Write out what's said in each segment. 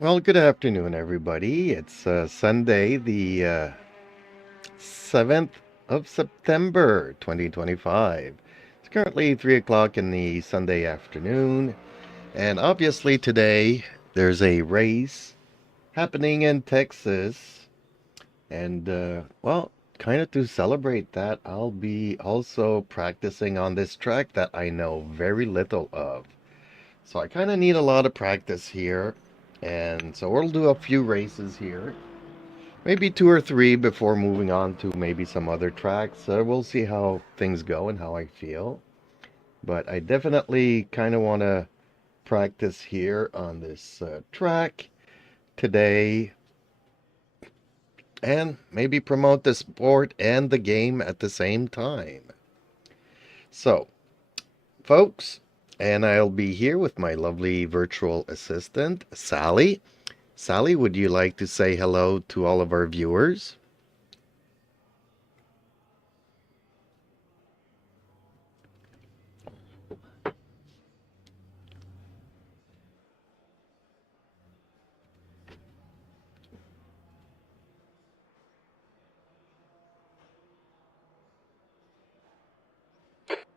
Well, good afternoon, everybody. It's Sunday, the 7th of September, 2025. It's currently 3 o'clock in the Sunday afternoon, and obviously today there's a race happening in Texas, and well, kind of to celebrate that, I'll be also practicing on this track that I know very little of. So I kind of need a lot of practice here. And so we'll do a few races here. Maybe two or three before moving on to maybe some other tracks. We'll see how things go and how I feel. But I definitely kind of want to practice here on this track today and maybe promote the sport and the game at the same time. So, folks, and I'll be here with my lovely virtual assistant, Sally. Sally, would you like to say hello to all of our viewers?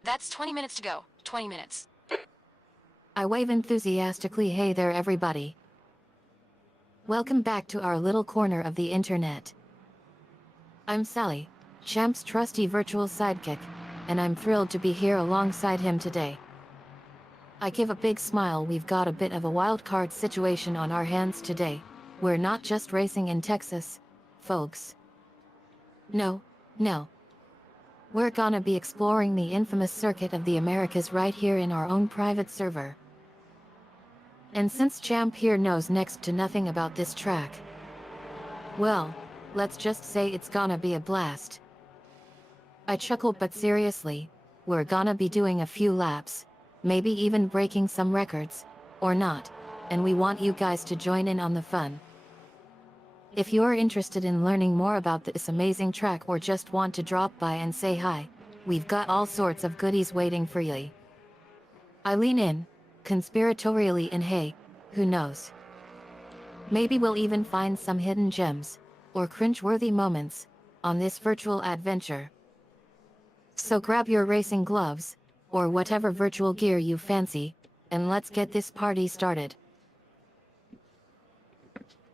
That's 20 minutes to go. 20 minutes. I wave enthusiastically. Hey there, everybody. Welcome back to our little corner of the internet. I'm Sally, Champ's trusty virtual sidekick, and I'm thrilled to be here alongside him today. I give a big smile. We've got a bit of a wild card situation on our hands today. We're not just racing in Texas, folks. No. We're gonna be exploring the infamous circuit of the Americas right here in our own private server. And since Champ here knows next to nothing about this track, well, let's just say it's gonna be a blast. I chuckle, but seriously, we're gonna be doing a few laps, maybe even breaking some records, or not, and we want you guys to join in on the fun. If you're interested in learning more about this amazing track or just want to drop by and say hi, we've got all sorts of goodies waiting for you. I lean in, conspiratorially, and hey, who knows? Maybe we'll even find some hidden gems, or cringe-worthy moments, on this virtual adventure. So grab your racing gloves, or whatever virtual gear you fancy, and let's get this party started.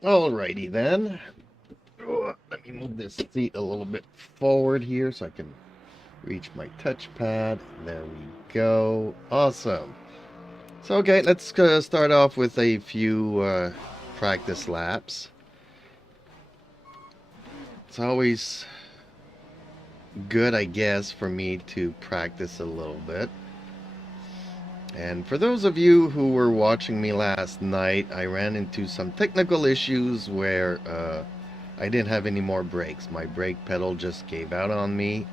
Alrighty then. Let me move this seat a little bit forward here so I can reach my touchpad. There we go. Awesome. So, okay, let's start off with a few practice laps. It's always good, I guess, for me to practice a little bit. And for those of you who were watching me last night, I ran into some technical issues where I didn't have any more brakes. My brake pedal just gave out on me,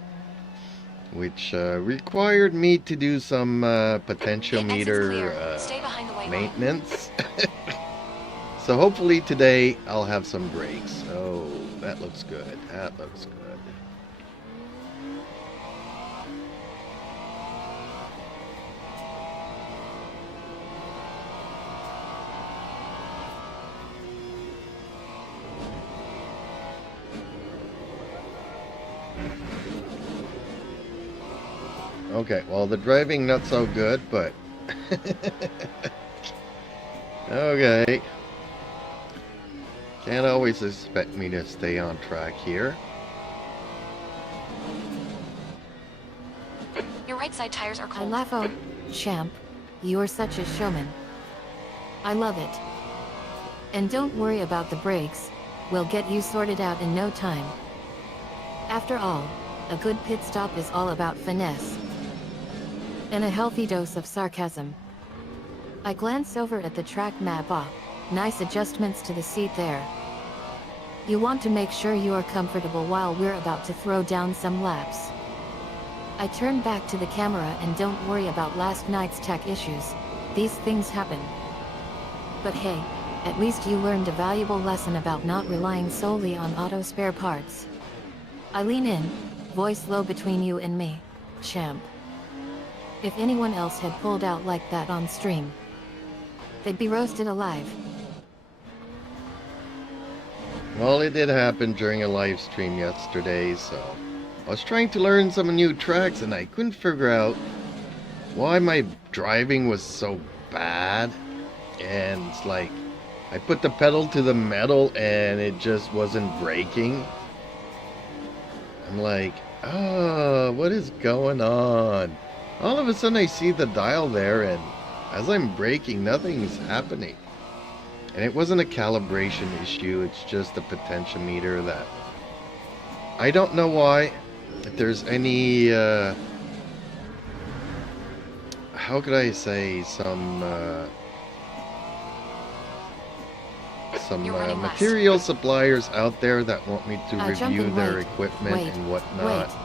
which required me to do some potentiometer maintenance. So hopefully today I'll have some brakes. Oh, that looks good. That looks good. Okay, well, the driving not so good, but okay. Can't always expect me to stay on track here. Your right side tires are I cold. laugh. Oh, Champ, you're such a showman. I love it. And don't worry about the brakes, we'll get you sorted out in no time. After all, a good pit stop is all about finesse. And a healthy dose of sarcasm. I glance over at the track map. Ah, nice adjustments to the seat there. You want to make sure you are comfortable while we're about to throw down some laps. I turn back to the camera and don't worry about last night's tech issues. These things happen. But hey, at least you learned a valuable lesson about not relying solely on auto spare parts. I lean in, voice low between you and me, Champ. If anyone else had pulled out like that on stream, they'd be roasted alive. Well, it did happen during a live stream yesterday, so I was trying to learn some new tracks and I couldn't figure out why my driving was so bad. And it's like I put the pedal to the metal and it just wasn't braking. I'm like, oh, what is going on? All of a sudden I see the dial there, and as I'm braking, nothing's happening. And it wasn't a calibration issue, it's just a potentiometer that I don't know why. If there's any how could I say, some You're running less. material suppliers out there that want me to Jump review in, their wait, equipment wait, and whatnot. wait.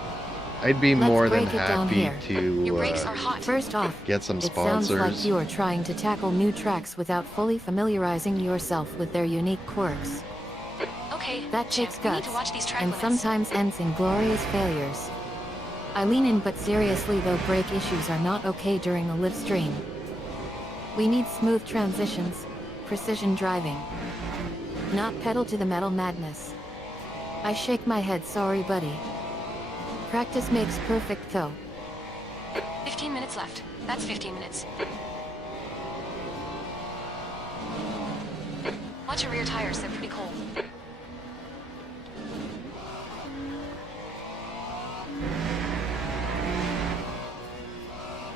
I'd be Let's more than break it down happy here. Your to brakes are hot. First off, get some it sounds sponsors. like you are trying to tackle new tracks without fully familiarizing yourself with their unique quirks. Okay, That takes Champ, we need guts, to watch these track and limits. sometimes ends in glorious failures. I lean in, but seriously though, brake issues are not okay during a live stream. We need smooth transitions, precision driving, not pedal to the metal madness. I shake my head, sorry buddy. Practice makes perfect though. 15 minutes left. That's 15 minutes. Watch your rear tires, they're pretty cold.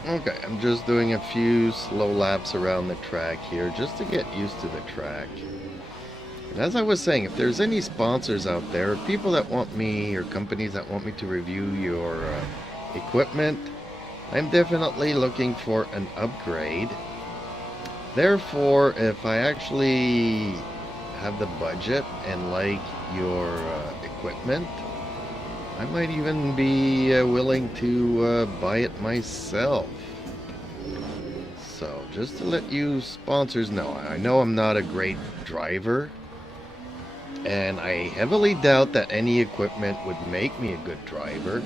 Okay, I'm just doing a few slow laps around the track here just to get used to the track. And as I was saying, if there's any sponsors out there, people that want me, or companies that want me to review your equipment, I'm definitely looking for an upgrade. Therefore, if I actually have the budget and like your equipment, I might even be willing to buy it myself. So, just to let you sponsors know, I know I'm not a great driver, and I heavily doubt that any equipment would make me a good driver,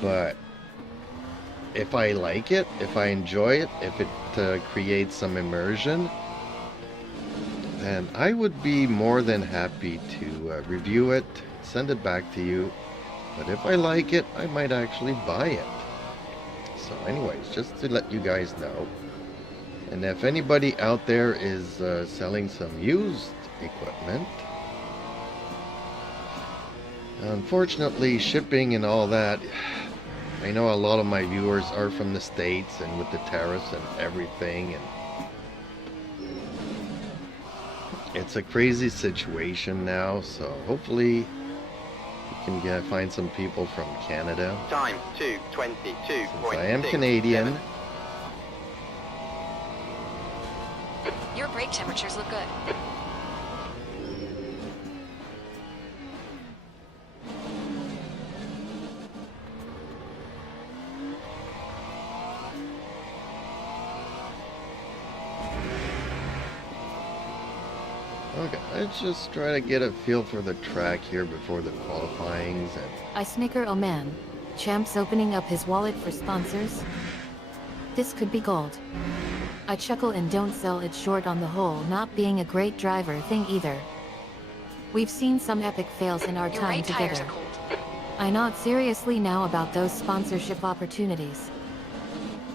but if I like it, if I enjoy it, if it creates some immersion, then I would be more than happy to review it, send it back to you. But if I like it, I might actually buy it. So anyways, just to let you guys know. And if anybody out there is selling some used equipment, unfortunately shipping and all that, I know a lot of my viewers are from the States, and with the tariffs and everything, and it's a crazy situation now, so hopefully you can find some people from Canada. Time 2:22.6. Since I am Canadian. Your brake temperatures look good. Okay, let's just try to get a feel for the track here before the qualifyings. And I snicker, oh man. Champ's opening up his wallet for sponsors. This could be gold. I chuckle and don't sell it short on the whole not being a great driver thing either. We've seen some epic fails in our Your time right tires together. are cold. I nod seriously now about those sponsorship opportunities.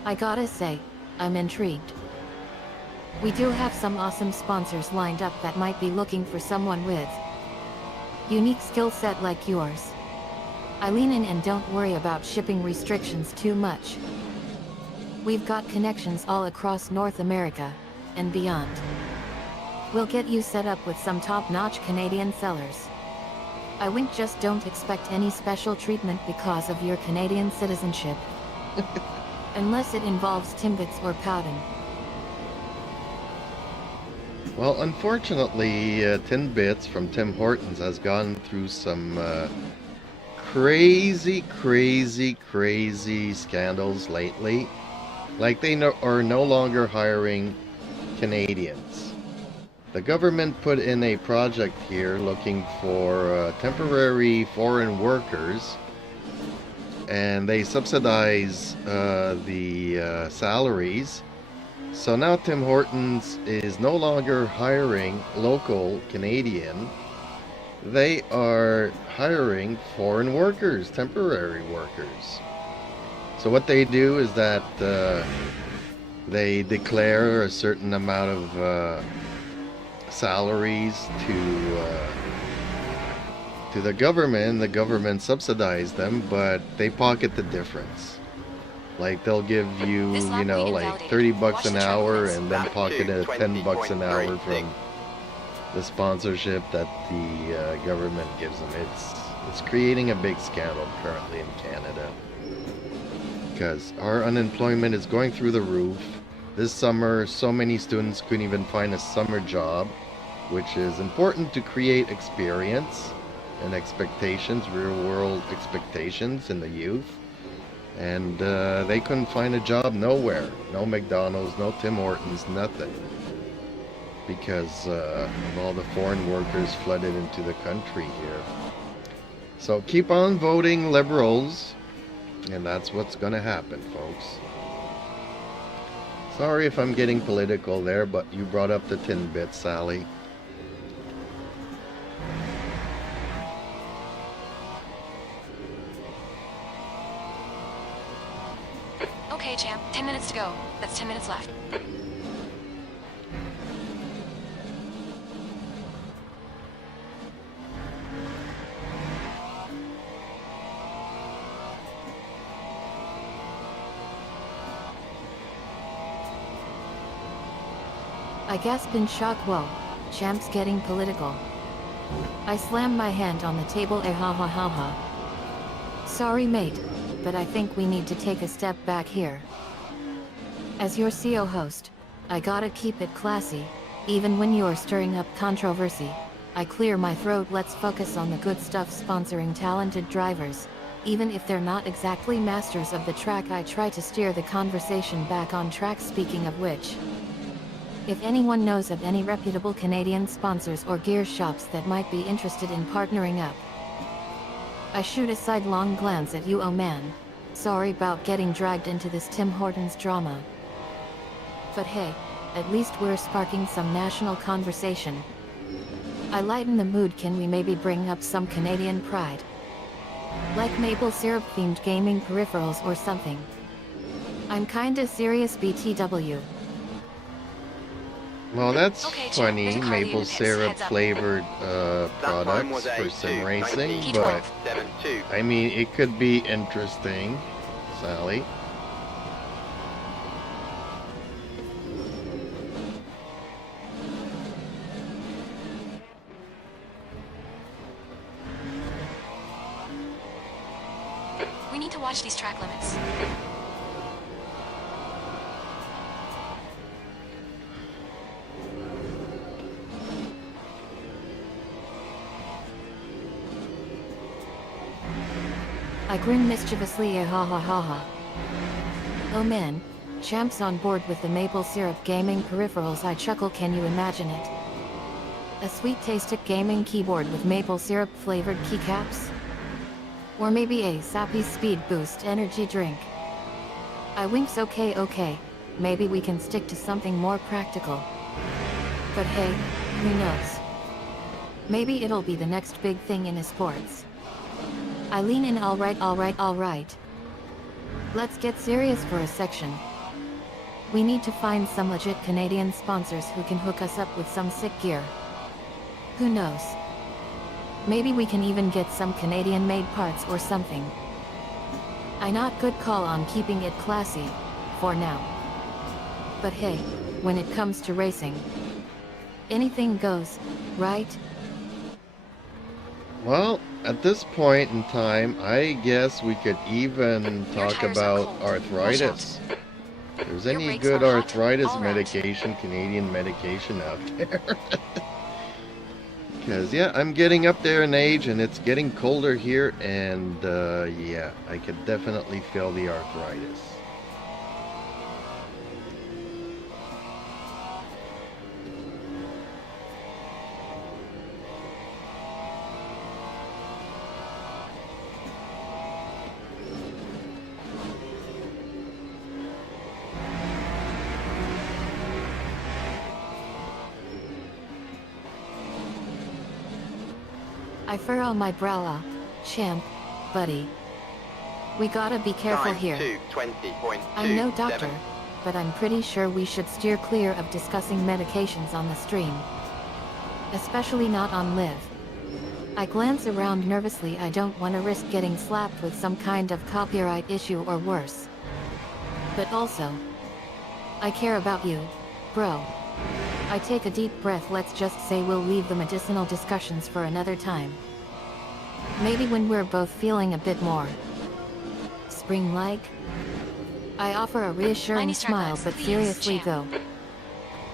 I gotta say, I'm intrigued. We do have some awesome sponsors lined up that might be looking for someone with unique skill set like yours. I lean in and don't worry about shipping restrictions too much. We've got connections all across North America and beyond. We'll get you set up with some top-notch Canadian sellers. I wink, just don't expect any special treatment because of your Canadian citizenship. Unless it involves Timbits or Powden. well, unfortunately, Tin Bits from Tim Hortons has gone through some crazy scandals lately. Like they are no longer hiring Canadians. The government put in a project here looking for temporary foreign workers, and they subsidize the salaries. So now Tim Hortons is no longer hiring local Canadian, they are hiring foreign workers, temporary workers. So what they do is that they declare a certain amount of salaries to the government. The government subsidize them, but they pocket the difference. Like they'll give you, This lap will be like invalidated. 30 Watch bucks the an track hour limits. and then Lap pocket two, a 10 bucks an hour 20.36. from the sponsorship that the government gives them. It's creating a big scandal currently in Canada because our unemployment is going through the roof. This summer, so many students couldn't even find a summer job, which is important to create experience and expectations, real world expectations in the youth. And they couldn't find a job nowhere. No McDonald's, no Tim Hortons, nothing. Because of all the foreign workers flooded into the country here. So keep on voting Liberals, and that's what's going to happen, folks. Sorry if I'm getting political there, but you brought up the tin bit, Sally. Okay, champ. 10 minutes to go. That's 10 minutes left. I gasp in shock. Whoa, champ's getting political. I slam my hand on the table. Ha ha ha ha. Sorry mate, but I think we need to take a step back here. As your CO host, I gotta keep it classy, even when you're stirring up controversy. I clear my throat. Let's focus on the good stuff. Sponsoring talented drivers, even if they're not exactly masters of the track. I try to steer the conversation back on track. Speaking of which, if anyone knows of any reputable Canadian sponsors or gear shops that might be interested in partnering up. I shoot a sidelong glance at you. Oh man, sorry about getting dragged into this Tim Hortons drama. But hey, at least we're sparking some national conversation. I lighten the mood. Can we maybe bring up some Canadian pride? Like maple syrup themed gaming peripherals or something. I'm kinda serious. BTW. Well, that's Okay, Jim, funny, there's a car leaving maple the pits. syrup Heads up. flavored That time products was for sim racing, P12. but 72. I mean, it could be interesting, Sally. We need to watch these track limits. I grin mischievously. Ha ha ha ha. Oh man, champ's on board with the maple syrup gaming peripherals. I chuckle. Can you imagine it? A sweet tasted gaming keyboard with maple syrup flavored keycaps? Or maybe a sappy speed boost energy drink. I winks. Okay, maybe we can stick to something more practical. But hey, who knows? Maybe it'll be the next big thing in esports. I lean in. Alright. Let's get serious for a section. We need to find some legit Canadian sponsors who can hook us up with some sick gear. Who knows? Maybe we can even get some Canadian-made parts or something. I not good call on keeping it classy, for now. But hey, when it comes to racing, anything goes, right? Well, at this point in time, I guess we could even Your talk tires are about cold. arthritis. If there's Your any brakes good are hot arthritis all around. medication, Canadian medication out there. Because, yeah, I'm getting up there in age and it's getting colder here, and yeah, I could definitely feel the arthritis. I furrow my brow. Champ, buddy. We gotta be careful here. I'm no doctor, but I'm pretty sure we should steer clear of discussing medications on the stream. Especially not on live. I glance around nervously. I don't want to risk getting slapped with some kind of copyright issue or worse. But also, I care about you, bro. I take a deep breath. Let's just say we'll leave the medicinal discussions for another time. Maybe when we're both feeling a bit more spring-like? I offer a reassuring smile, but seriously though.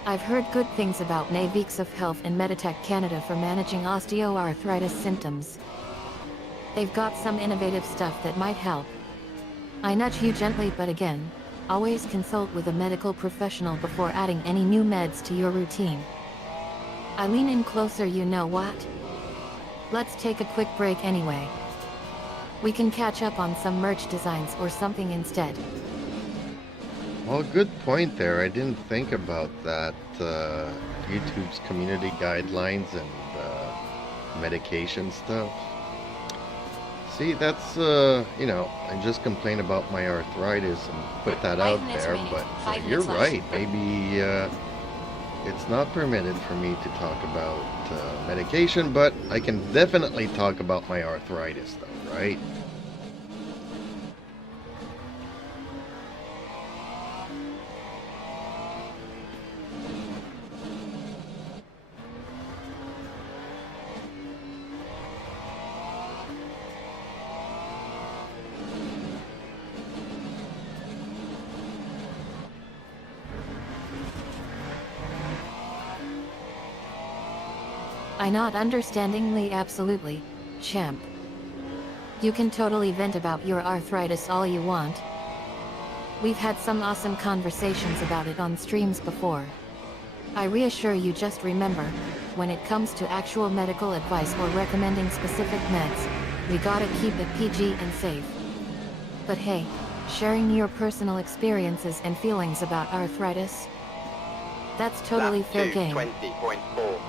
I've heard good things about NEWB of Health and Meditech Canada for managing osteoarthritis symptoms. They've got some innovative stuff that might help. I nudge you gently, but again, always consult with a medical professional before adding any new meds to your routine. I lean in closer. You know what? Let's take a quick break anyway. We can catch up on some merch designs or something instead. Well, good point there. I didn't think about that. YouTube's community guidelines and medication stuff. See, that's, I just complain about my arthritis and put that out there, but you're right. Maybe it's not permitted for me to talk about medication, but I can definitely talk about my arthritis, though, right? I nod understandingly. Absolutely, champ. You can totally vent about your arthritis all you want. We've had some awesome conversations about it on streams before. I reassure you, just remember, when it comes to actual medical advice or recommending specific meds, we gotta keep it PG and safe. But hey, sharing your personal experiences and feelings about arthritis, that's totally fair game.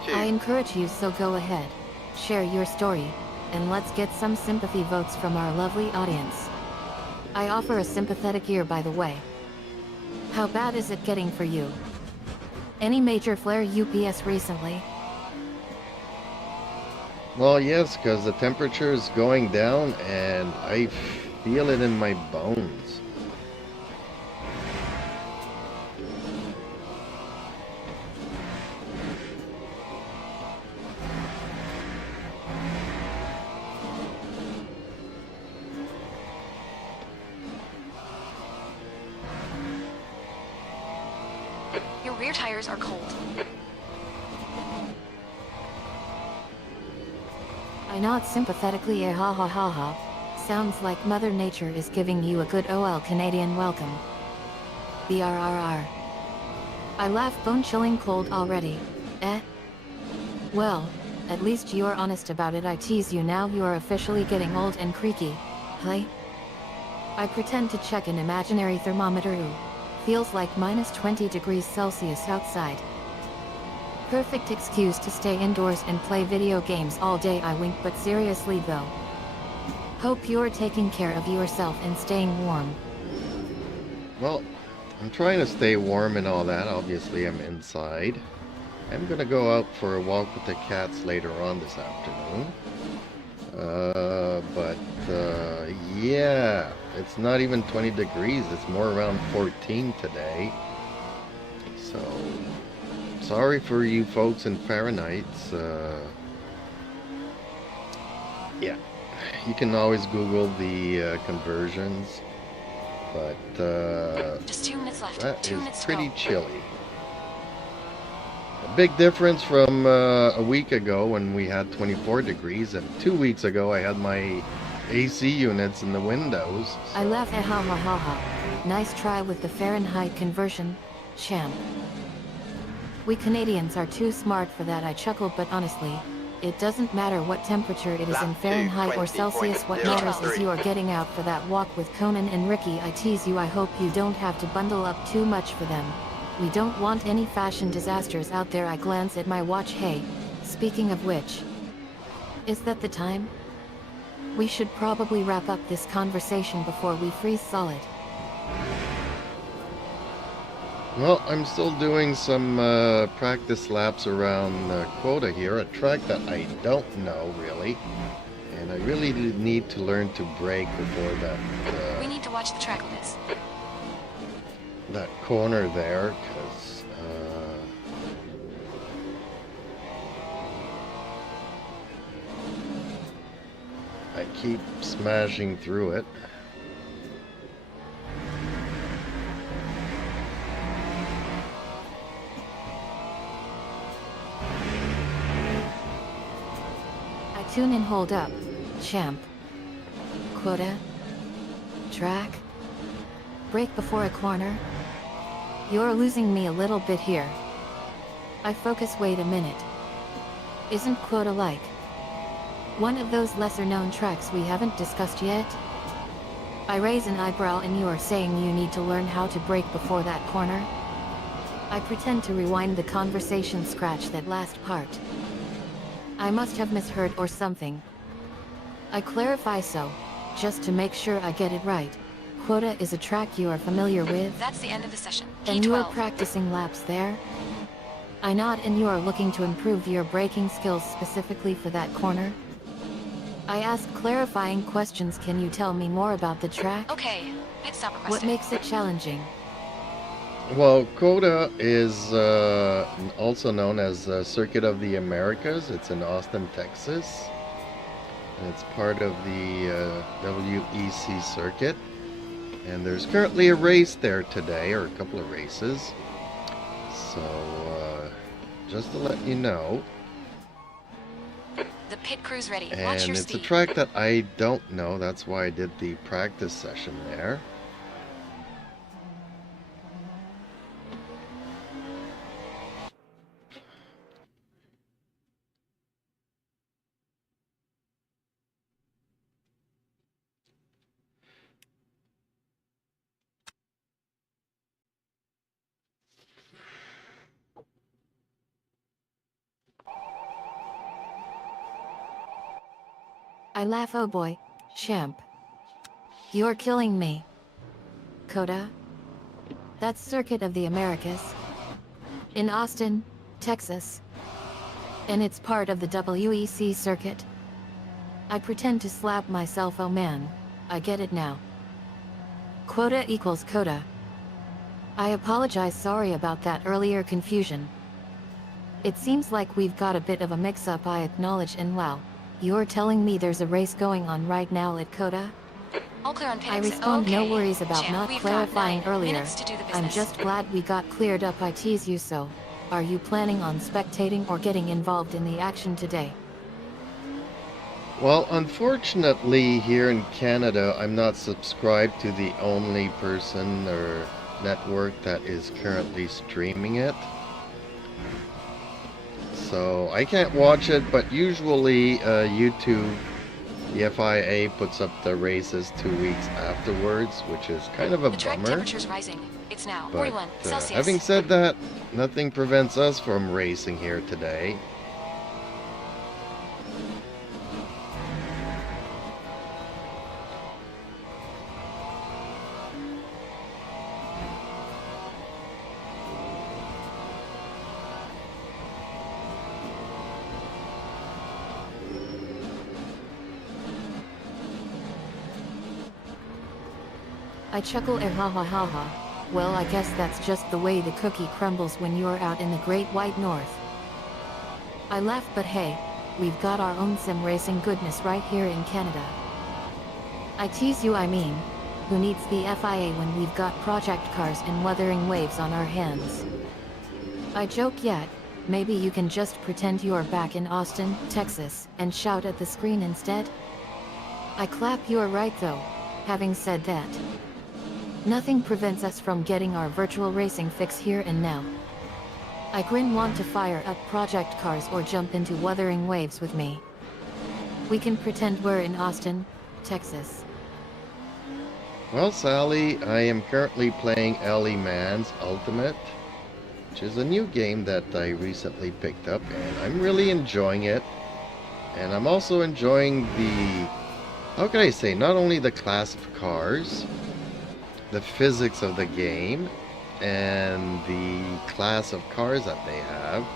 I encourage you, so go ahead, share your story, and let's get some sympathy votes from our lovely audience. I offer a sympathetic ear, by the way. How bad is it getting for you? Any major flare UPS recently? Well, yes, because the temperature is going down and I feel it in my bones. Your rear tires are cold. I nod sympathetically. Ha ha ha ha. Sounds like Mother Nature is giving you a good OL Canadian welcome. BRRR. I laugh. Bone-chilling cold already. Eh? Well, at least you're honest about it. I tease you now. You're officially getting old and creaky. Hey? I pretend to check an imaginary thermometer. Ooh. Feels like minus 20 degrees Celsius outside. Perfect excuse to stay indoors and play video games all day. I wink, but seriously though. Hope you're taking care of yourself and staying warm. Well, I'm trying to stay warm and all that. Obviously, I'm inside. I'm gonna go out for a walk with the cats later on this afternoon. Yeah, it's not even 20 degrees. It's more around 14 today. So, sorry for you folks in Fahrenheit. Yeah, you can always Google the conversions, but Just 2 minutes left. that 2 is minutes to pretty go. chilly. A big difference from a week ago when we had 24 degrees, and 2 weeks ago I had my AC units in the windows. So. I laugh. Ha ha ha ha. Nice try with the Fahrenheit conversion, champ. We Canadians are too smart for that. I chuckle, but honestly, it doesn't matter what temperature it is in Fahrenheit or Celsius. What matters is you are getting out for that walk with Conan and Ricky. I tease you. I hope you don't have to bundle up too much for them. We don't want any fashion disasters out there. I glance at my watch. Hey, speaking of which, Is that the time? We should probably wrap up this conversation before we freeze solid. Well, I'm still doing some practice laps around COTA here, a track that I don't know really, and I really need to learn to brake before We need to watch the track limits. that corner there, because I keep smashing through it. Tune and hold up, champ. Quota? Track? Brake before a corner? You're losing me a little bit here. I focus. Wait a minute. Isn't Quota like one of those lesser known tracks we haven't discussed yet? I raise an eyebrow and you're saying you need to learn how to brake before that corner? I pretend to rewind the conversation, scratch that last part. I must have misheard or something. I clarify so, just to make sure I get it right. Quota is a track you are familiar with? That's the end of the session. And you are P12. practicing laps there? I nod and you are looking to improve your braking skills specifically for that corner? I ask clarifying questions. Can you tell me more about the track? Okay, pit stop requested. What makes it challenging? Well, COTA is also known as Circuit of the Americas. It's in Austin, Texas. And it's part of the WEC circuit. And there's currently a race there today, or a couple of races. So, just to let you know. The pit crew's ready. And Watch your it's speed. a track that I don't know. That's why I did the practice session there. I laugh. Oh boy, champ. You're killing me. COTA? That's Circuit of the Americas. In Austin, Texas. And it's part of the WEC circuit. I pretend to slap myself. Oh man, I get it now. Quota equals COTA. I apologize. Sorry about that earlier confusion. It seems like we've got a bit of a mix-up. I acknowledge. And wow, you're telling me there's a race going on right now at COTA? All clear on pit I exit. respond. Okay. No worries about Champ, not we've clarifying got 9 earlier. minutes to do the I'm business. just glad we got cleared up. I tease you so. Are you planning on spectating or getting involved in the action today? Well, unfortunately, here in Canada, I'm not subscribed to the only person or network that is currently streaming it. So I can't watch it, but usually YouTube, the FIA puts up the races 2 weeks afterwards, which is kind of a The track bummer. temperature's rising. It's now But 41 Celsius. having said that, nothing prevents us from racing here today. I chuckle. Ha ha ha ha. Well, I guess that's just the way the cookie crumbles when you're out in the Great White North. I laugh, but hey, we've got our own sim racing goodness right here in Canada. I tease you. I mean, who needs the FIA when we've got project cars and Wuthering Waves on our hands? I joke. Yet, maybe you can just pretend you're back in Austin, Texas, and shout at the screen instead? I clap. You're right though. Having said that, nothing prevents us from getting our virtual racing fix here and now. I grin. Want to fire up project cars or jump into Wuthering Waves with me? We can pretend we're in Austin, Texas. Well, Sally, I am currently playing Ellie Man's Ultimate, which is a new game that I recently picked up, and I'm really enjoying it. And I'm also enjoying the, how can I say, not only the class of cars, the physics of the game, and the class of cars that they have.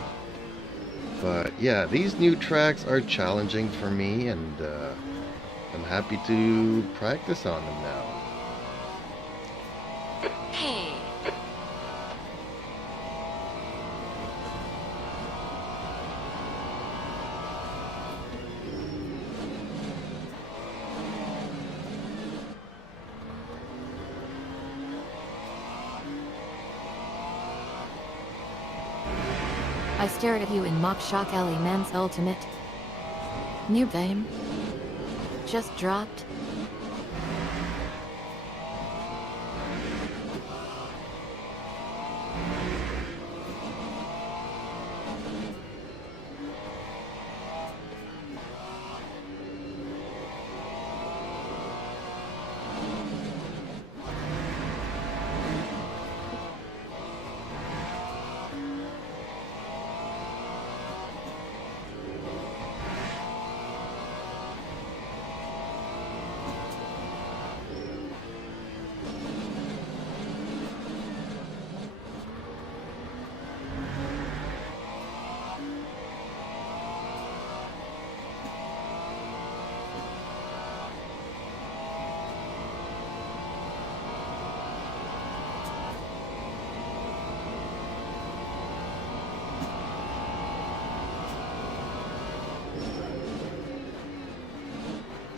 But yeah, these new tracks are challenging for me, and I'm happy to practice on them now. Hey. I stare at you in mock shock. LMU's ultimate. New game. Just dropped.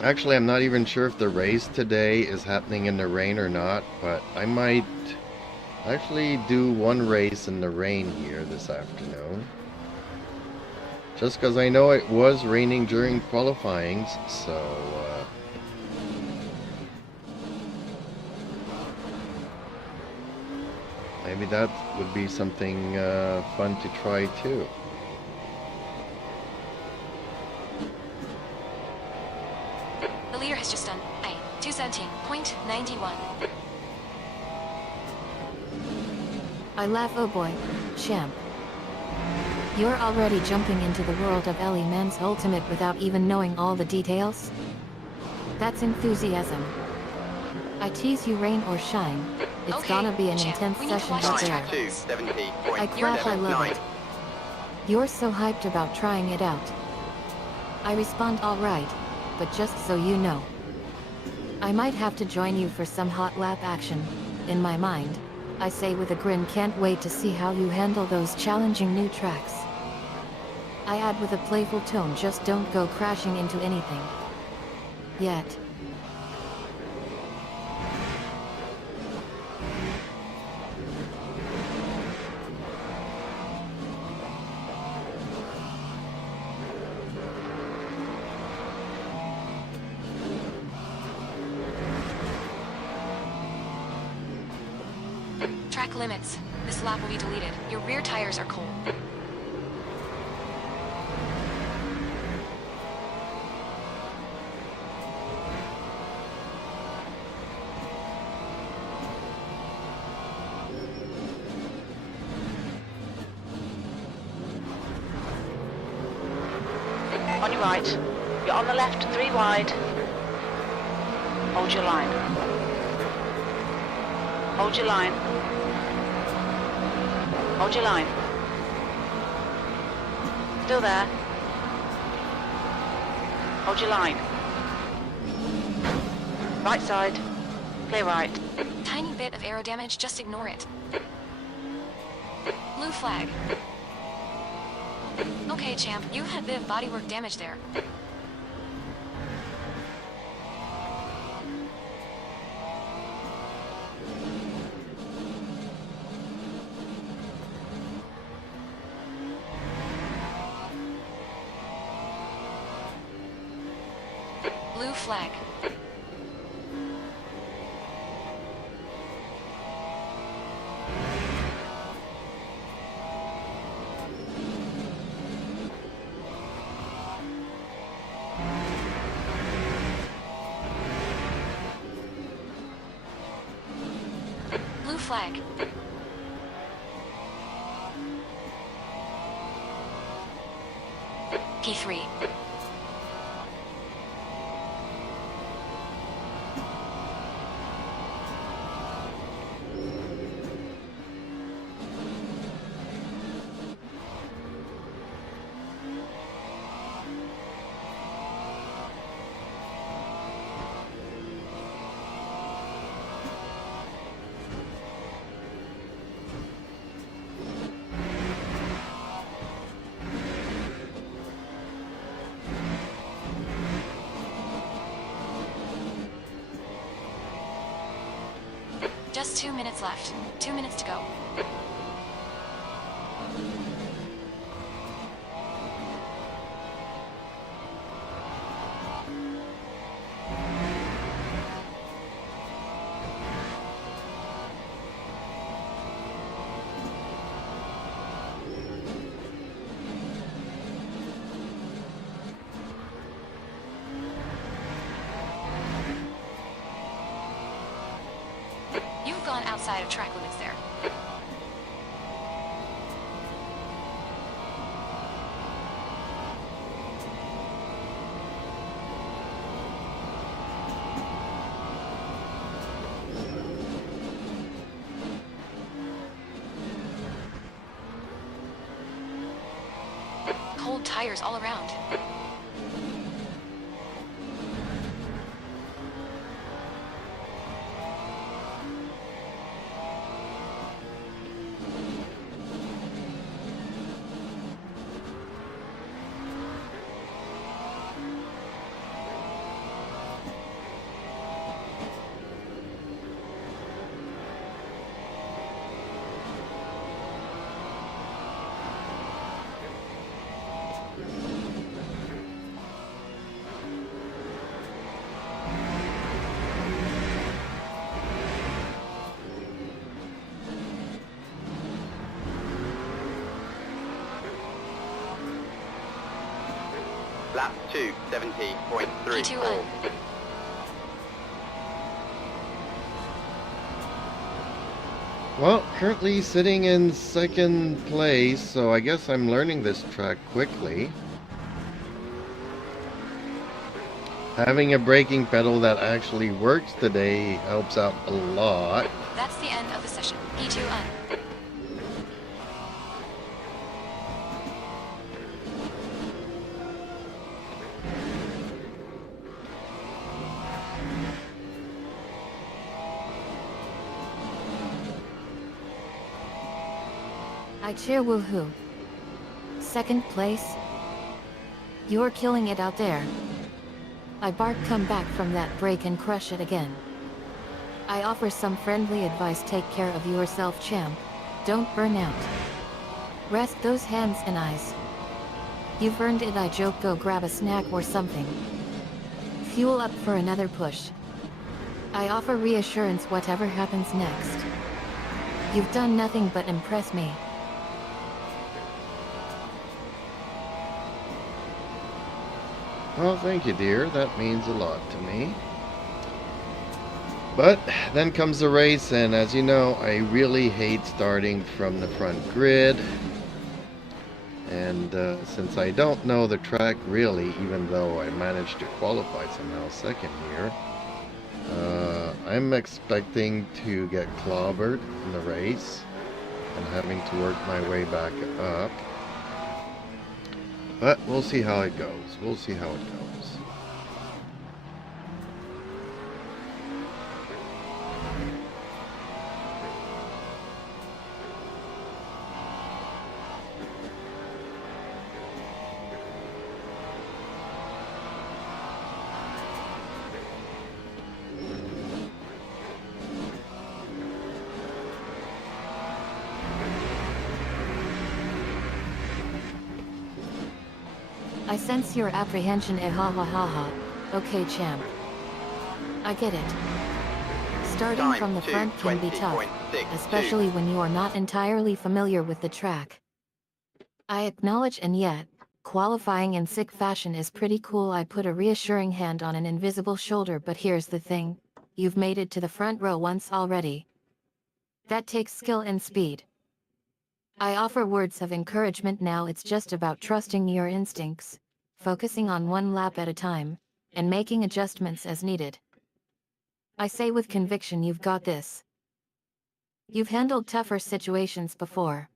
Actually, I'm not even sure if the race today is happening in the rain or not, but I might actually do one race in the rain here this afternoon. Just because I know it was raining during qualifying, so maybe that would be something fun to try too. The leader has just done 217.91. I laugh. Oh boy, champ. You're already jumping into the world of LMU's ultimate without even knowing all the details? That's enthusiasm. I tease you rain or shine. It's Okay, gonna be an champ. intense We need to session watch out this there. track. 270.79. I clap. I love it. You're so hyped about trying it out. I respond, alright, but just so you know, I might have to join you for some hot lap action. In my mind, I say with a grin, can't wait to see how you handle those challenging new tracks. I add with a playful tone, just don't go crashing into anything. Yet. Track limits. This lap will be deleted. Your rear tires are cold. On your right. You're on the left, 3 wide. Hold your line. Hold your line. Hold your line. Still there. Hold your line. Right side. Clear right. Tiny bit of aero damage, just ignore it. Blue flag. Okay, champ, you had a bit of bodywork damage there. Blue flag. Blue flag. P3. Last 2 minutes left. 2 minutes to go. You've gone outside of track limits there. Cold tires all around. Lap 2, 70.34. P2 on. Well, currently sitting in second place, so I guess I'm learning this track quickly. Having a braking pedal that actually works today helps out a lot. That's the end of the session. P2 on. I cheer woohoo. Second place? You're killing it out there. I bark come back from that break and crush it again. I offer some friendly advice, take care of yourself champ. Don't burn out. Rest those hands and eyes. You've earned it, I joke, go grab a snack or something. Fuel up for another push. I offer reassurance whatever happens next. You've done nothing but impress me. Well, thank you, dear. That means a lot to me. But then comes the race, and as you know, I really hate starting from the front grid. And since I don't know the track really, even though I managed to qualify somehow second here, I'm expecting to get clobbered in the race and having to work my way back up. But we'll see how it goes. We'll see how it goes. I sense your apprehension, eh, ha ha ha ha. Okay champ. I get it. Starting Time from the to front can be tough, 20.62. especially when you are not entirely familiar with the track. I acknowledge, and yet, qualifying in sick fashion is pretty cool. I put a reassuring hand on an invisible shoulder, but here's the thing. You've made it to the front row once already. That takes skill and speed. I offer words of encouragement now. It's just about trusting your instincts, focusing on one lap at a time, and making adjustments as needed. I say with conviction, you've got this. You've handled tougher situations before.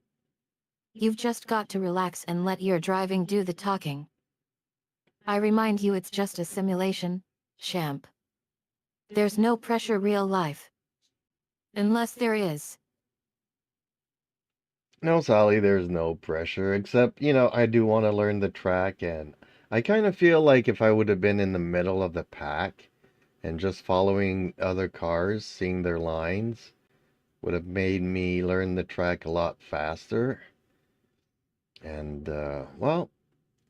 You've just got to relax and let your driving do the talking. I remind you, it's just a simulation, champ. There's no pressure, real life. Unless there is. No, Sally, there's no pressure, except, I do want to learn the track, and I kind of feel like if I would have been in the middle of the pack and just following other cars, seeing their lines, would have made me learn the track a lot faster. And, well,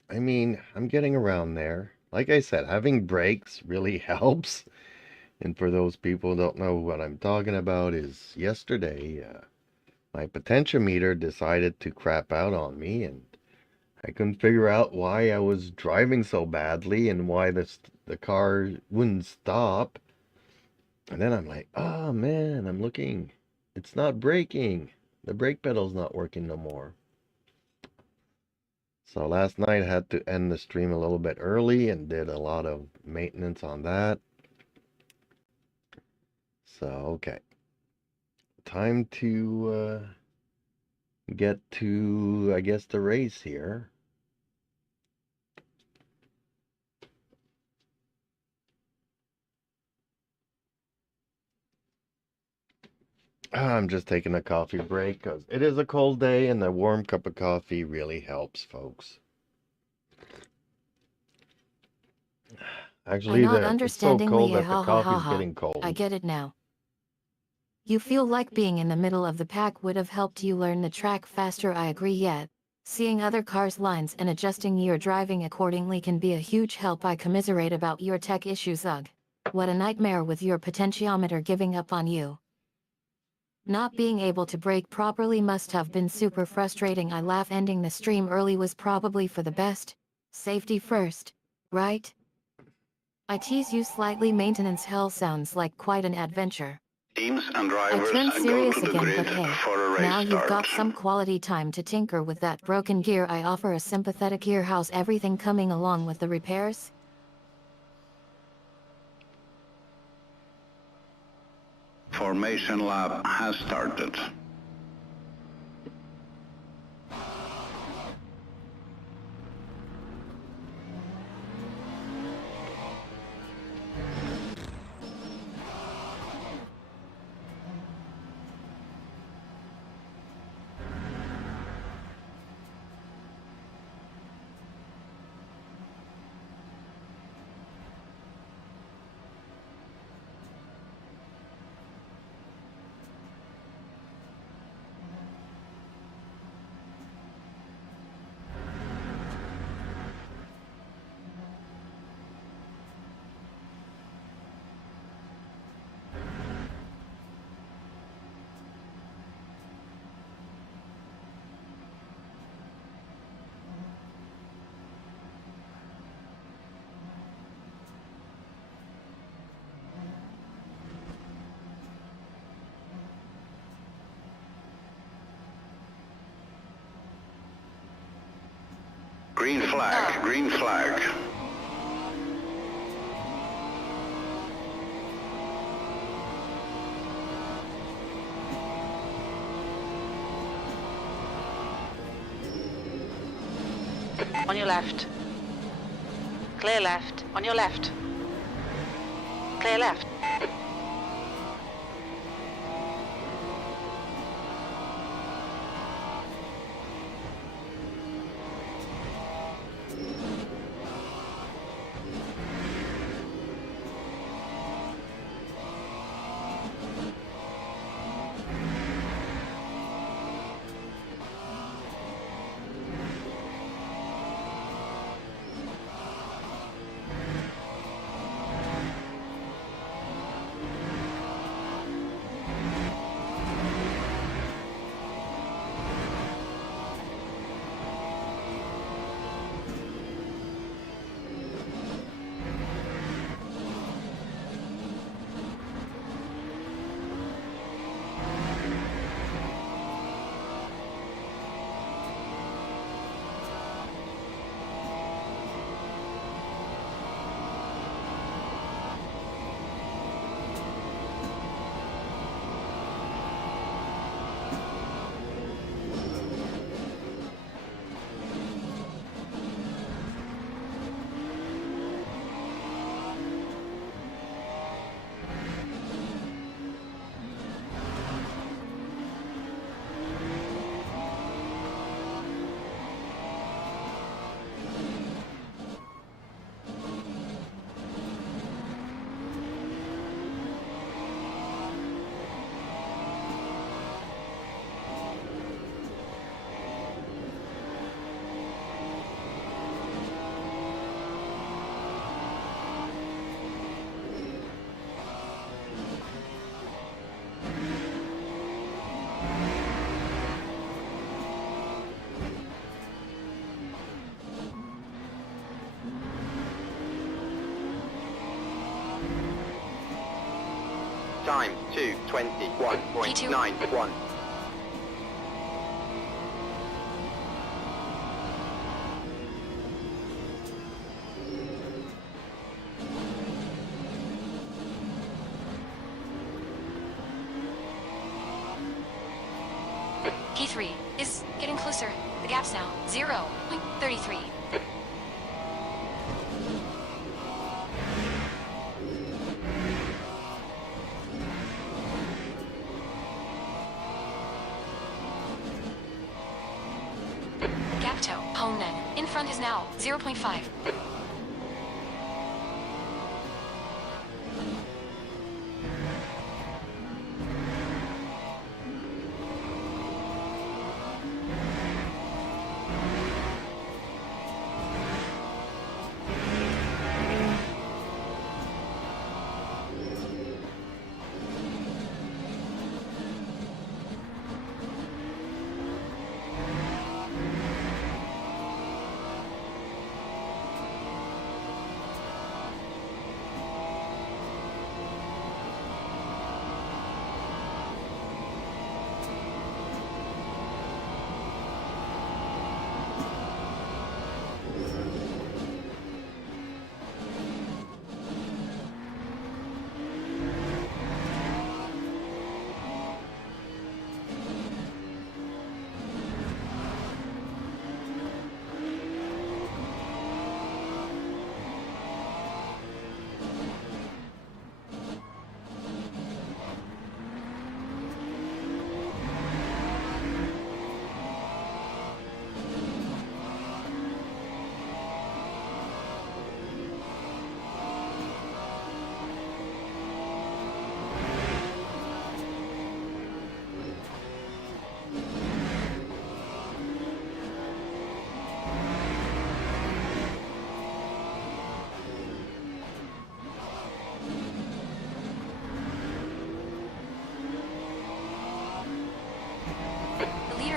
I mean, I'm getting around there. Like I said, having brakes really helps. And for those people who don't know what I'm talking about, is yesterday, my potentiometer decided to crap out on me, and I couldn't figure out why I was driving so badly and why the car wouldn't stop. And then I'm like, oh man, I'm looking. It's not braking. The brake pedal's not working no more. So last night I had to end the stream a little bit early and did a lot of maintenance on that. So, okay. Time to get to, I guess, the race here. I'm just taking a coffee break because it is a cold day and a warm cup of coffee really helps, folks. Actually, I not it's so understandingly cold that the ha ha ha coffee's ha. getting cold. I get it now. You feel like being in the middle of the pack would have helped you learn the track faster. I agree, yet seeing other cars' lines and adjusting your driving accordingly can be a huge help. I commiserate about your tech issues. Ugh. What a nightmare with your potentiometer giving up on you. Not being able to brake properly must have been super frustrating. I laugh. Ending the stream early was probably for the best. Safety first, right? I tease you slightly. Maintenance hell sounds like quite an adventure. Teams and I drivers turned go serious to the again, grid but hey, for a race now you've start. got some quality time to tinker with that broken gear. I offer a sympathetic ear. How's everything coming along with the repairs? Formation lab has started. Green flag, green flag. On your left. Clear left. On your left. Clear left. Time 2:21.91. P3 is getting closer. The gap's now 0.33. Gap toe, Hongnen. In front is now 0.5.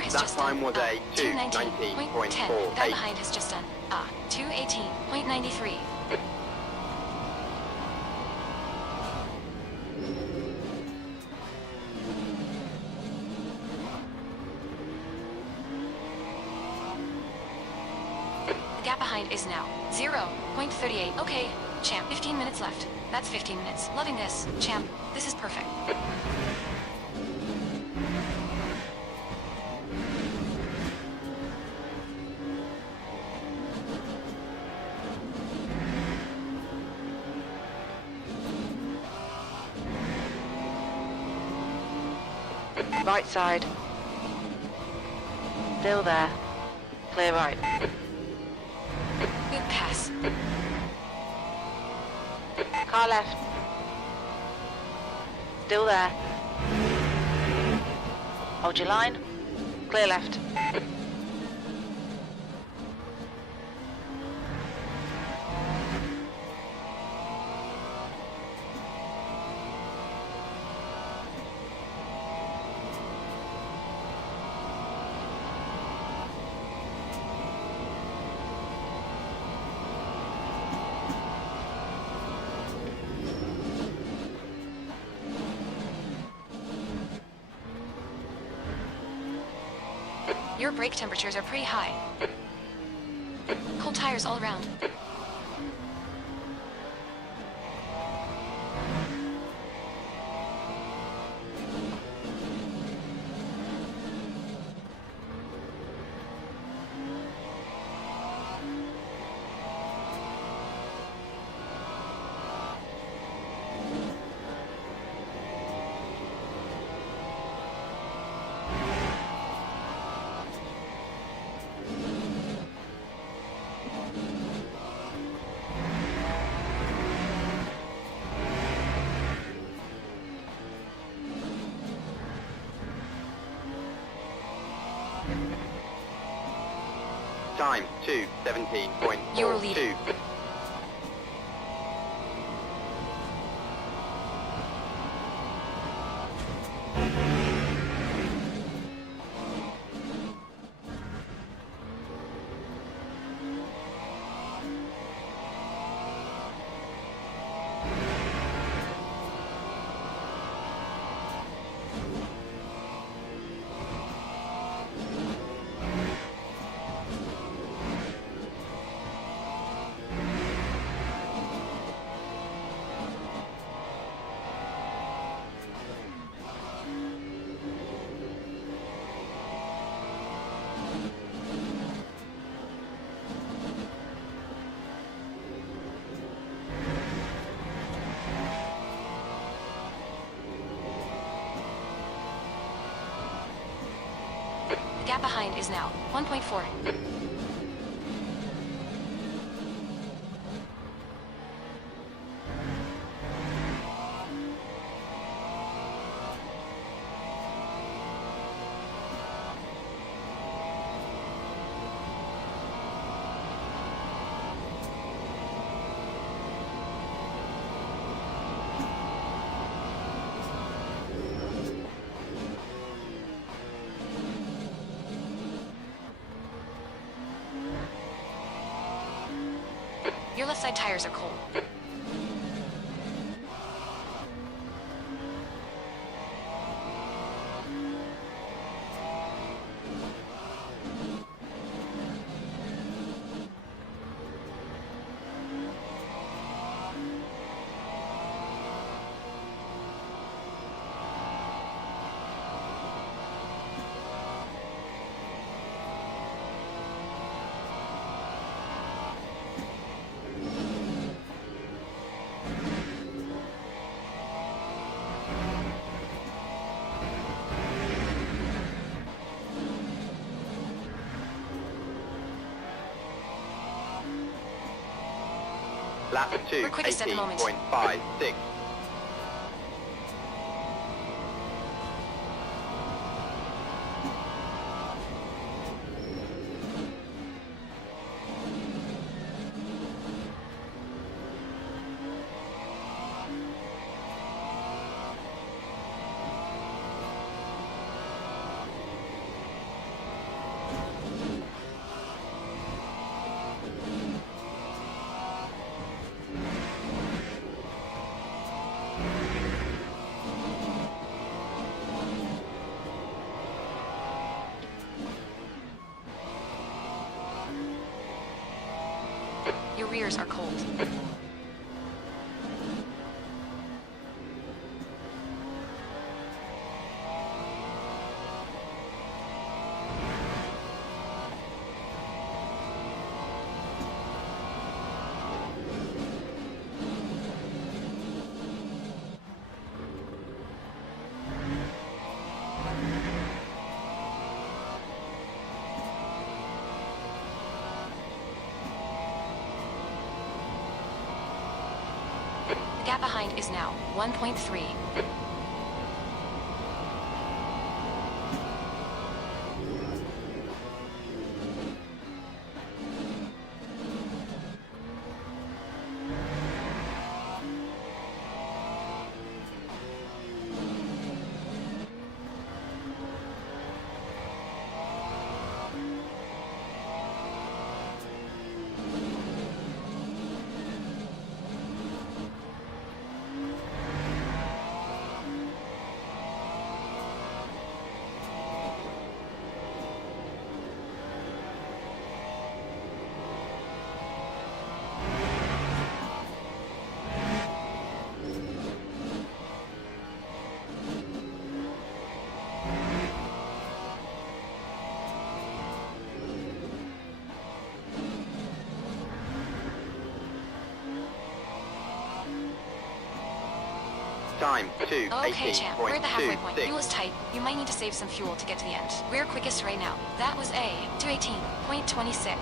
That just time done was a 219.10. That 2:19.48. behind has just done 218.93. The gap behind is now 0.38. Okay, champ, 15 minutes left. That's 15 minutes. Loving this, champ. This is perfect. Right side. Still there. Clear right. Good pass. Car left. Still there. Hold your line. Clear left. Your brake temperatures are pretty high. Cold tires all around. Time 2:17.42. You're leading. Gap behind is now 1.4. Your left side tires are cold. Lap 2, We're quickest at the moment. 18.56. Your rears are cold. The gap behind is now 1.3. Time 2, Okay, champ, we're at the halfway point. 18.26. Fuel is tight. You might need to save some fuel to get to the end. We're quickest right now. That was A, 218.26.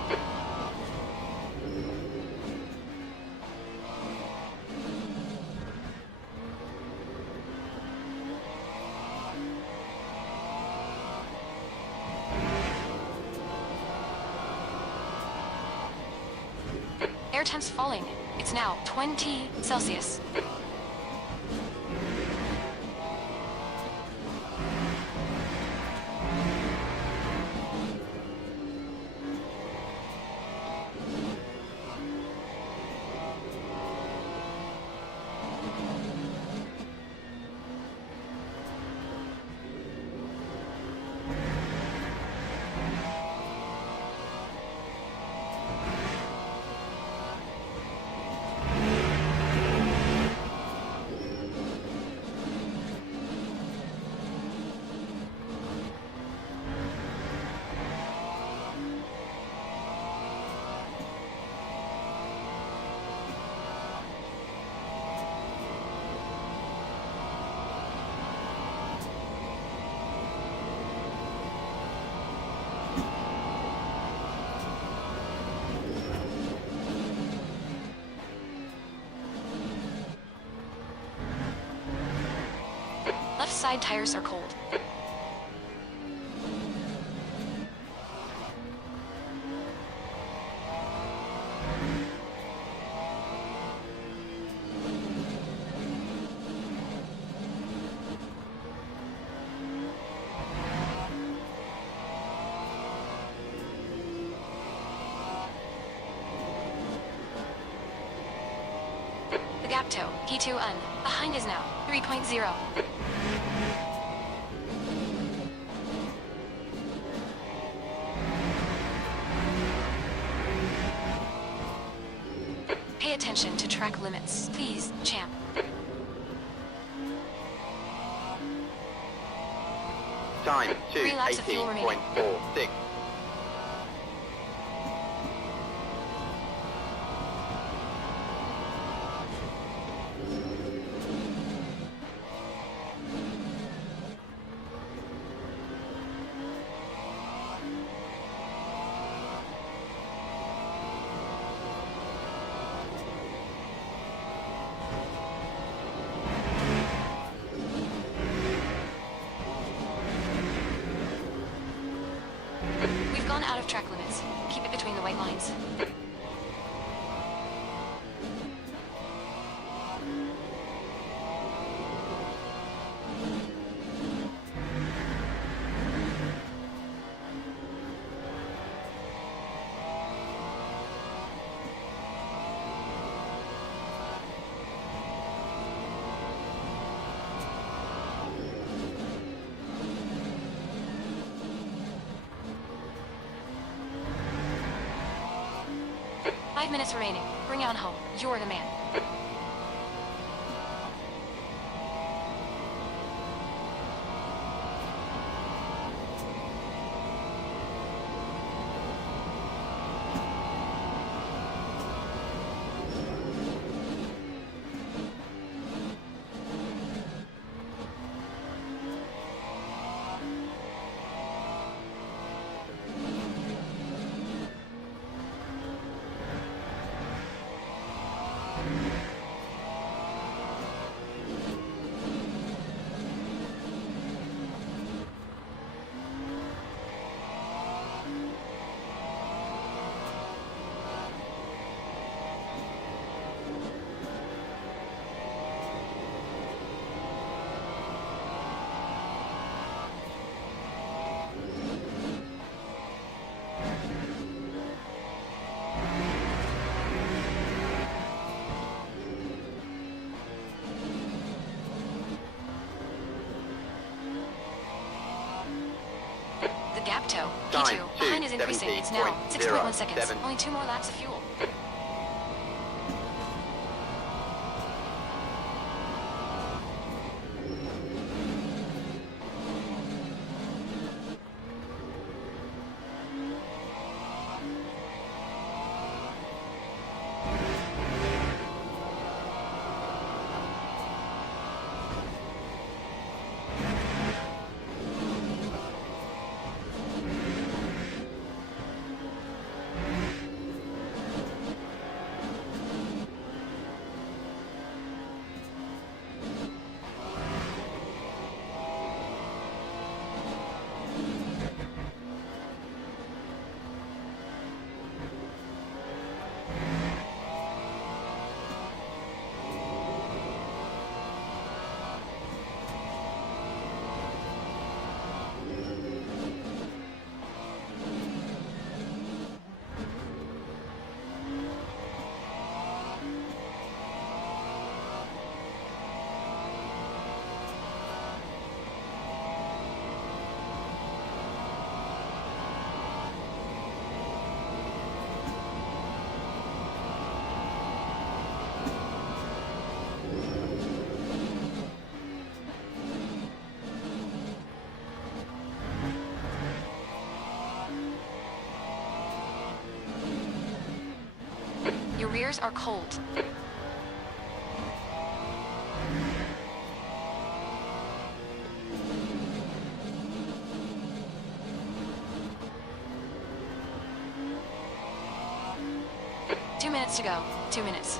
Air temp's falling. It's now 20 Celsius. side tires are cold. The gap toe, P2 un. Behind is now 3.0. Pay attention to track limits, please, champ. Time 3 laps of fuel remaining. 2:18.46. We've gone out of track limits. Keep it between the white lines. Five minutes remaining. Bring it on home. You're the man. The gap toe, Time P2. Behind is increasing. It's now 6.1 seconds. 17.07. Only 2 more laps of fuel. Your rears are cold. Two minutes to go. 2 minutes.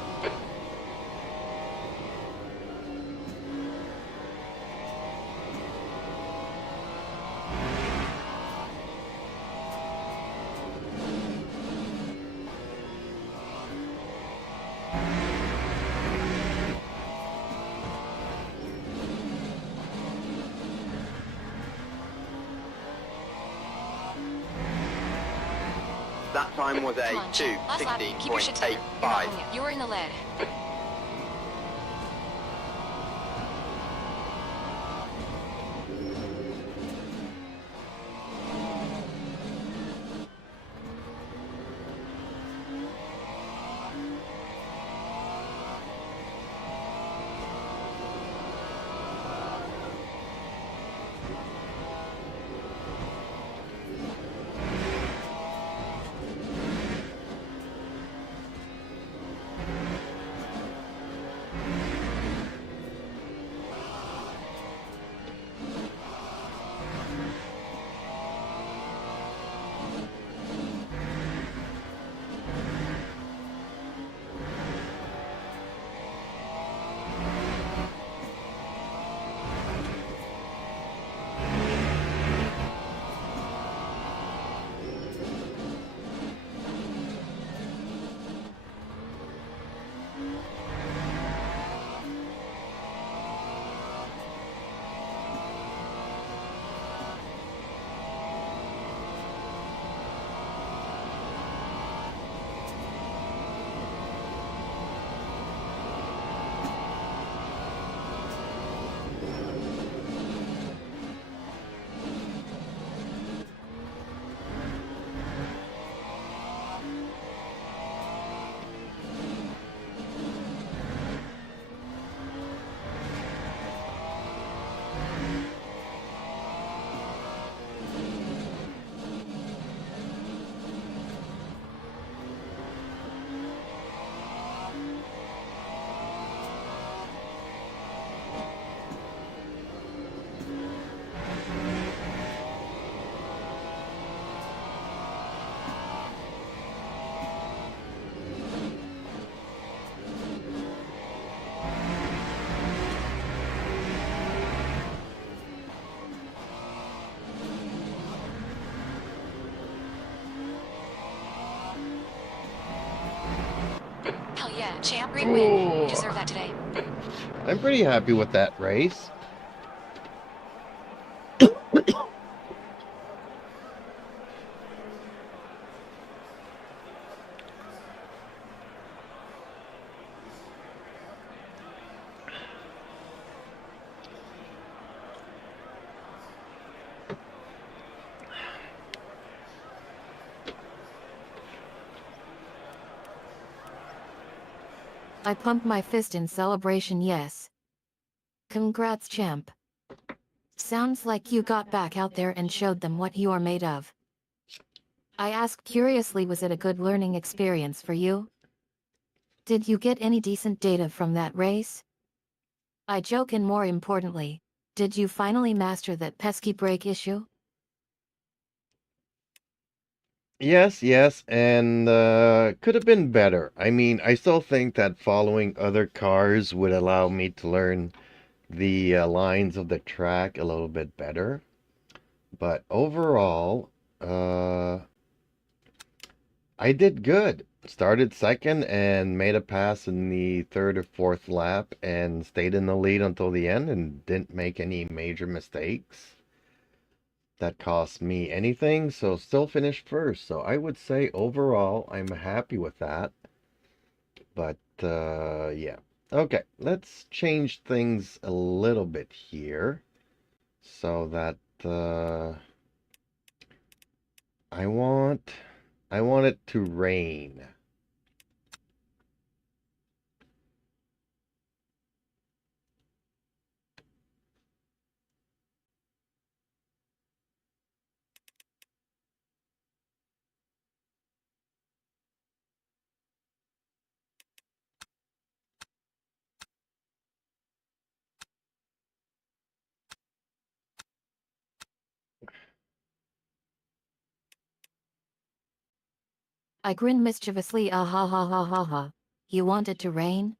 That time was a Come on, champ. Last lap. Keep your shit together. You're not 2:16.85. home yet. You're in the lead. Hell yeah, champ. Great win. You deserve that today. I'm pretty happy with that race. I pumped my fist in celebration, yes. Congrats, champ. Sounds like you got back out there and showed them what you're made of. I asked curiously, was it a good learning experience for you? Did you get any decent data from that race? I joke, and more importantly, did you finally master that pesky brake issue? Yes, and could have been better. I mean, I still think that following other cars would allow me to learn the lines of the track a little bit better. But overall, I did good. Started second and made a pass in the third or fourth lap and stayed in the lead until the end and didn't make any major mistakes that cost me anything, so still finished first. So I would say overall I'm happy with that. But yeah. Okay, let's change things a little bit here so that I want it to rain. I grinned mischievously. Ah ha ha ha ha ha. You want it to rain?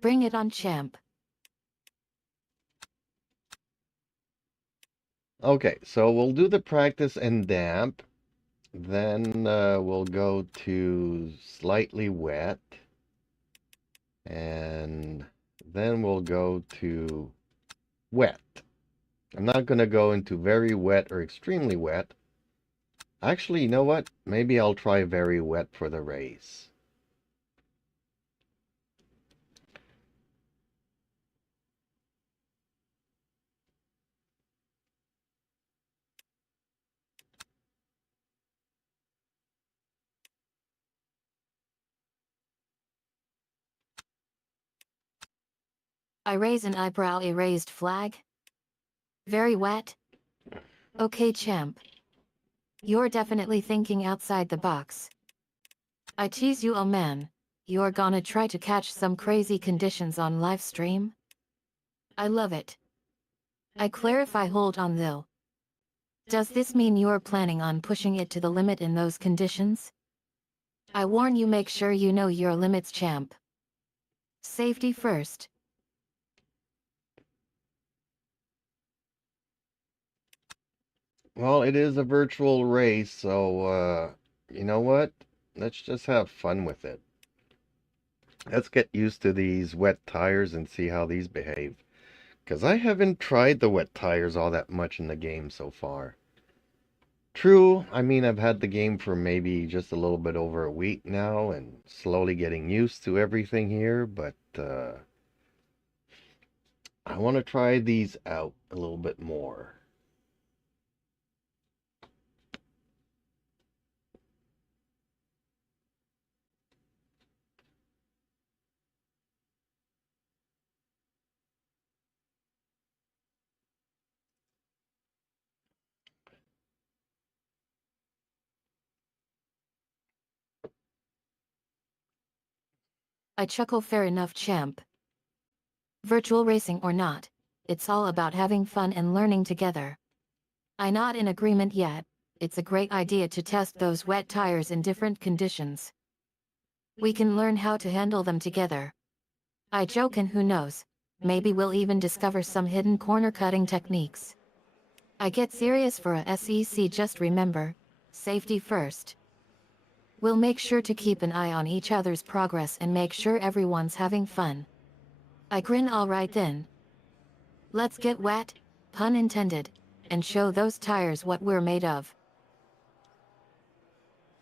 Bring it on, champ. Okay, so we'll do the practice and damp. Then we'll go to slightly wet. And then we'll go to wet. I'm not going to go into very wet or extremely wet. Actually, you know what? Maybe I'll try very wet for the race. I raise an eyebrow erased flag. Very wet? Okay, champ. You're definitely thinking outside the box. I tease you, oh man. You're gonna try to catch some crazy conditions on live stream? I love it. I clarify, hold on though. Does this mean you're planning on pushing it to the limit in those conditions? I warn you, make sure you know your limits, champ. Safety first. Well, it is a virtual race, so, you know what? Let's just have fun with it. Let's get used to these wet tires and see how these behave. Because I haven't tried the wet tires all that much in the game so far. True, I mean, I've had the game for maybe just a little bit over a week now and slowly getting used to everything here, but I want to try these out a little bit more. I chuckle, fair enough, champ. Virtual racing or not, it's all about having fun and learning together. I'm not in agreement yet. It's a great idea to test those wet tires in different conditions. We can learn how to handle them together. I joke, and who knows, maybe we'll even discover some hidden corner cutting techniques. I get serious for a SEC, just remember, safety first. We'll make sure to keep an eye on each other's progress and make sure everyone's having fun. I grin. All right then. Let's get wet, pun intended, and show those tires what we're made of.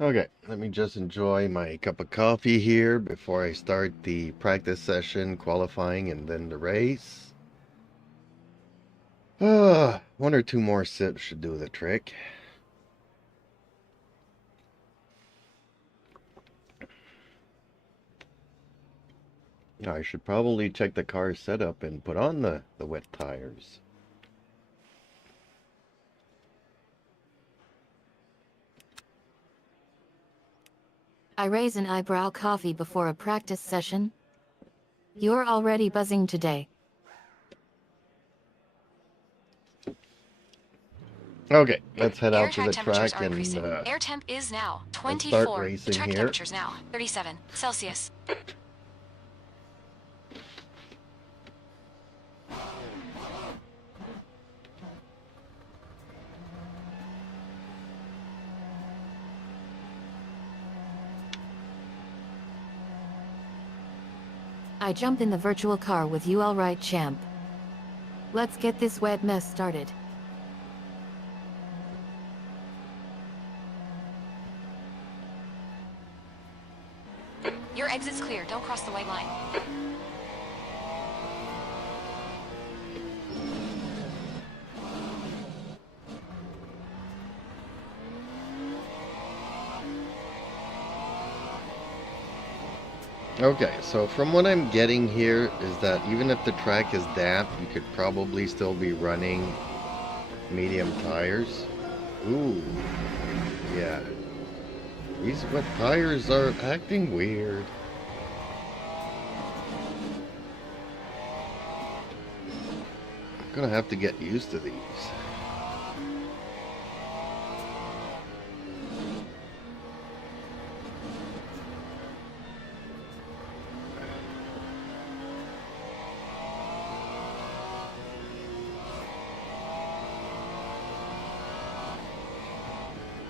Okay, let me just enjoy my cup of coffee here before I start the practice session, qualifying, and then the race. One or two more sips should do the trick. I should probably check the car setup and put on the wet tires. I raise an eyebrow. Coffee before a practice session? You're already buzzing today. Okay, let's head Air out to track the temperatures track are and increasing. Air temp is now let's start 24. racing Track here. temperatures now 37 Celsius. I jump in the virtual car with you. All right, champ. Let's get this wet mess started. Your exit's clear. Don't cross the white line. Okay, so from what I'm getting here is that even if the track is damp, you could probably still be running medium tires. Ooh, yeah. These wet tires are acting weird. I'm gonna have to get used to these.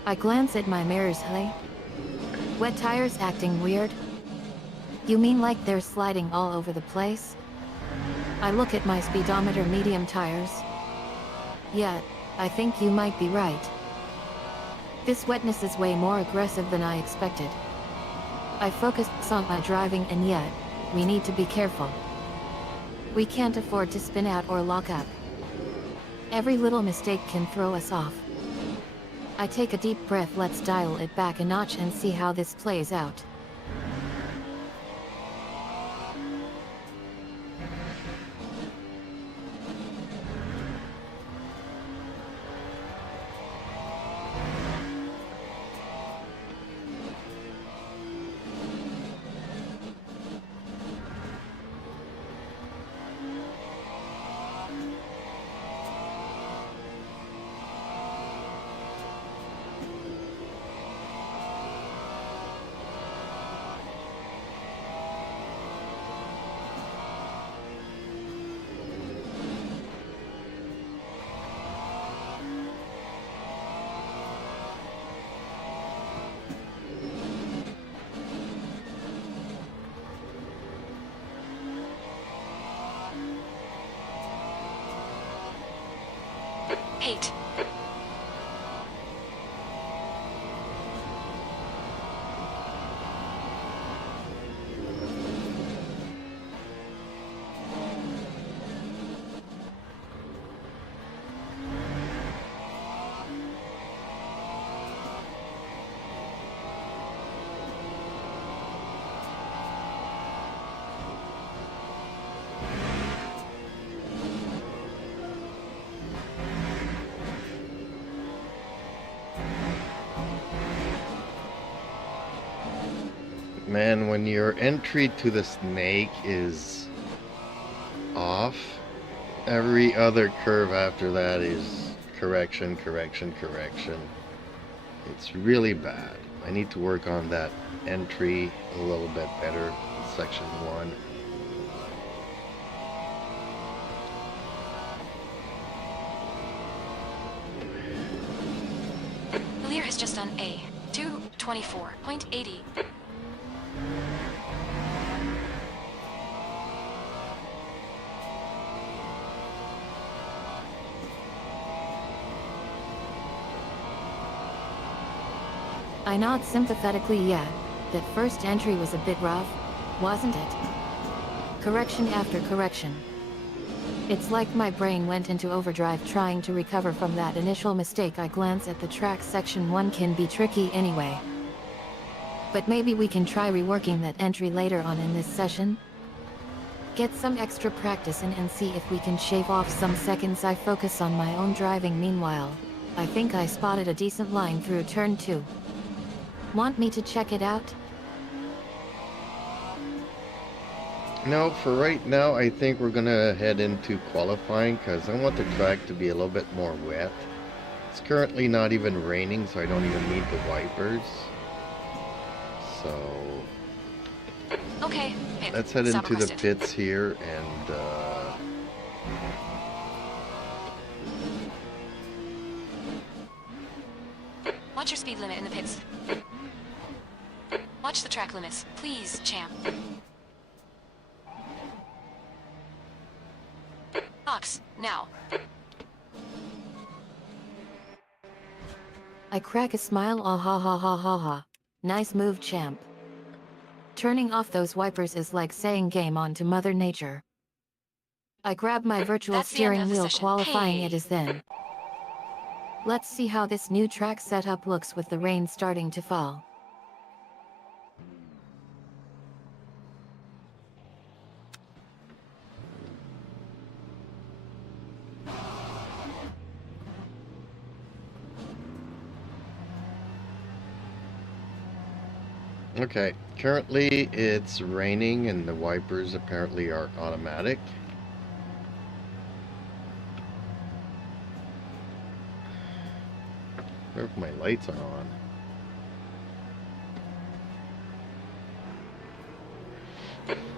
I glance at my mirrors. Hey? Wet tires acting weird? You mean like they're sliding all over the place? I look at my speedometer. Medium tires. Yeah, I think you might be right. This wetness is way more aggressive than I expected. I focused on my driving and yet, we need to be careful. We can't afford to spin out or lock up. Every little mistake can throw us off. I take a deep breath. Let's dial it back a notch and see how this plays out. Hate. Man, when your entry to the snake is off, every other curve after that is correction, correction, correction. It's really bad. I need to work on that entry a little bit better in section 1. The Lear has just done a 224.80. I nod sympathetically. Yeah, that first entry was a bit rough, wasn't it? Correction after correction. It's like my brain went into overdrive trying to recover from that initial mistake. I glance at the track. Section 1 can be tricky anyway. But maybe we can try reworking that entry later on in this session? Get some extra practice in and see if we can shave off some seconds. I focus on my own driving. Meanwhile, I think I spotted a decent line through turn 2. Want me to check it out? No, for right now, I think we're gonna head into qualifying because I want the track to be a little bit more wet. It's currently not even raining, so I don't even need the wipers. So Okay, pit. let's head Stop into the requested. pits here and Watch your speed limit in the pits. Watch the track limits, please, champ. Box, now. I crack a smile. Ah ha ha ha ha ha. Nice move, champ. Turning off those wipers is like saying game on to Mother Nature. I grab my virtual That's the end steering of the wheel. session. Qualifying Hey. it is then. Let's see how this new track setup looks with the rain starting to fall. okay, currently it's raining and the wipers apparently are automatic. I wonder if my lights are on.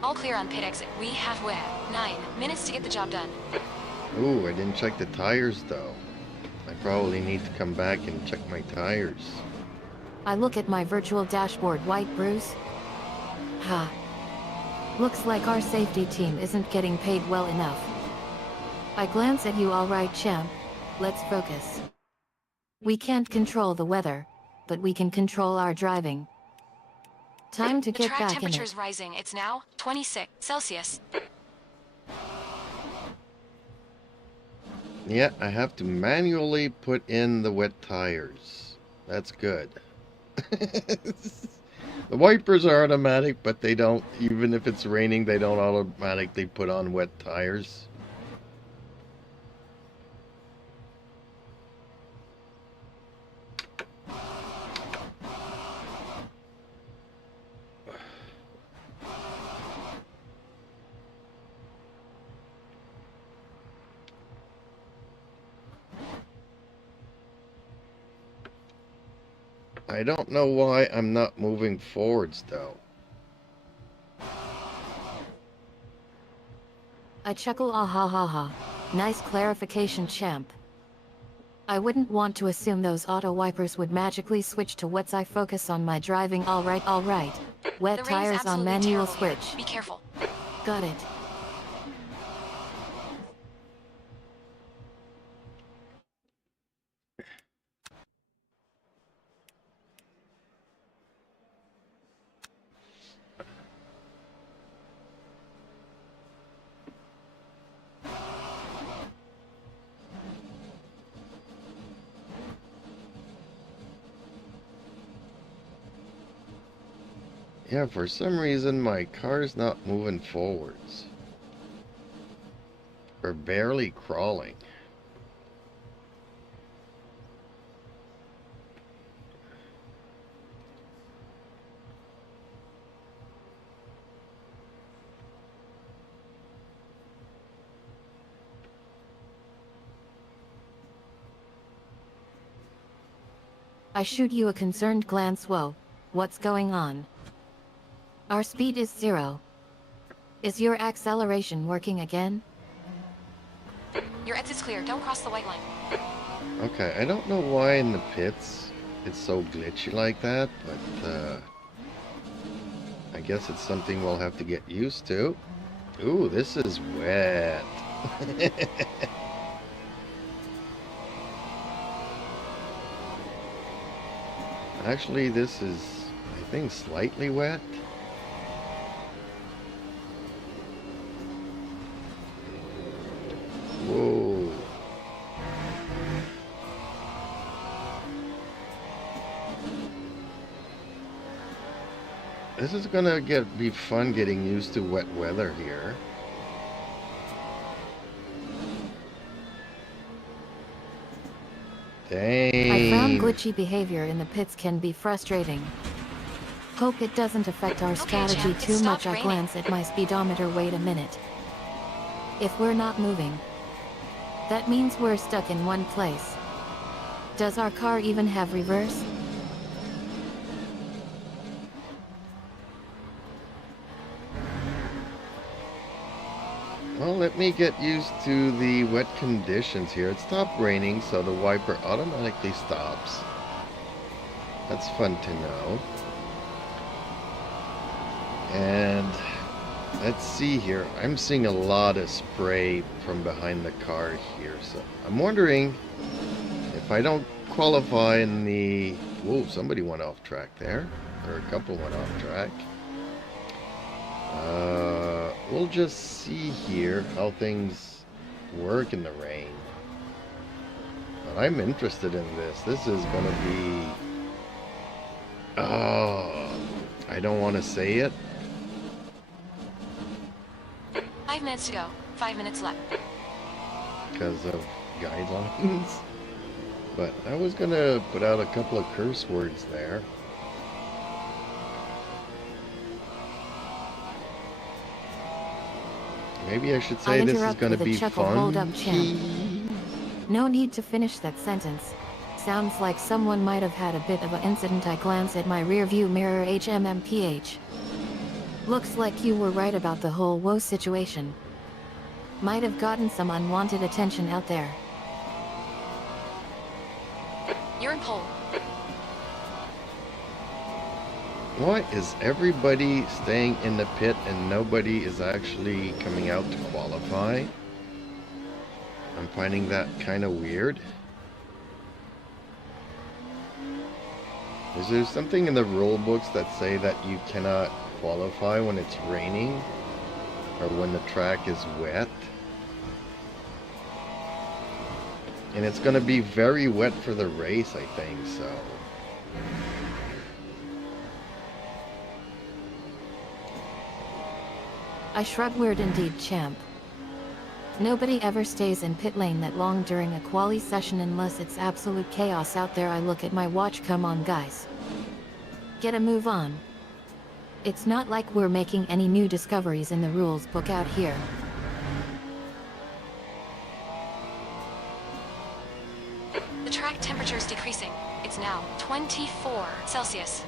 All clear on pit exit. We have WEC. 9 minutes to get the job done. Ooh, I didn't check the tires though. I probably need to come back and check my tires. I look at my virtual dashboard. White Bruce? Ha. Looks like our safety team isn't getting paid well enough. I glance at you. All right, champ. Let's focus. We can't control the weather, but we can control our driving. Time to The get track back in temperature it. is rising. It's now 26 Celsius. Yeah, I have to manually put in the wet tires. That's good. The wipers are automatic, but they don't, even if it's raining, they don't automatically put on wet tires. I don't know why I'm not moving forwards, though. I chuckle, ah ha ha ha. Nice clarification, champ. I wouldn't want to assume those auto wipers would magically switch to wets. I focus on my driving. All right, all right. Wet The rain's tires on absolutely manual terrible here. switch. Be careful. Got it. Yeah, for some reason my car's not moving forwards. We're barely crawling. I shoot you a concerned glance. Whoa, what's going on? Our speed is 0. Is your acceleration working again? Your exit's clear. Don't cross the white line. Okay, I don't know why in the pits it's so glitchy like that, but I guess it's something we'll have to get used to. Ooh, this is wet. Actually, this is, I think, slightly wet. Whoa. This is gonna be fun getting used to wet weather here. I found Dang. glitchy behavior in the pits can be frustrating. Hope it doesn't affect our strategy champ, it too much. stopped I raining. glance at my speedometer. Wait a minute. If we're not moving, that means we're stuck in one place. Does our car even have reverse? Well, let me get used to the wet conditions here. It stopped raining, so the wiper automatically stops. That's fun to know. And let's see here. I'm seeing a lot of spray from behind the car here, so I'm wondering if I don't qualify in the... Whoa, somebody went off track there. Or a couple went off track. We'll just see here how things work in the rain. But I'm interested in this. This is gonna be... Oh, I don't want to say it. 5 minutes to go. 5 minutes left. Because of guidelines. But I was gonna put out a couple of curse words there. Maybe I should say this is interrupt gonna with a be chuckle. fun. Hold up, champ. No need to finish that sentence. Sounds like someone might have had a bit of an incident. I glance at my rearview mirror. HMMPH. Looks like you were right about the whole woe situation. Might have gotten some unwanted attention out there. You're in pole. Why is everybody staying in the pit and nobody is actually coming out to qualify? I'm finding that kind of weird. Is there something in the rule books that say that you cannot qualify when it's raining or when the track is wet? And it's going to be very wet for the race, I think, so. I shrug. Weird indeed, champ. Nobody ever stays in pit lane that long during a quali session unless it's absolute chaos out there. I look at my watch. Come on, guys. Get a move on. It's not like we're making any new discoveries in the rules book out here. The track temperature is decreasing. It's now 24 Celsius.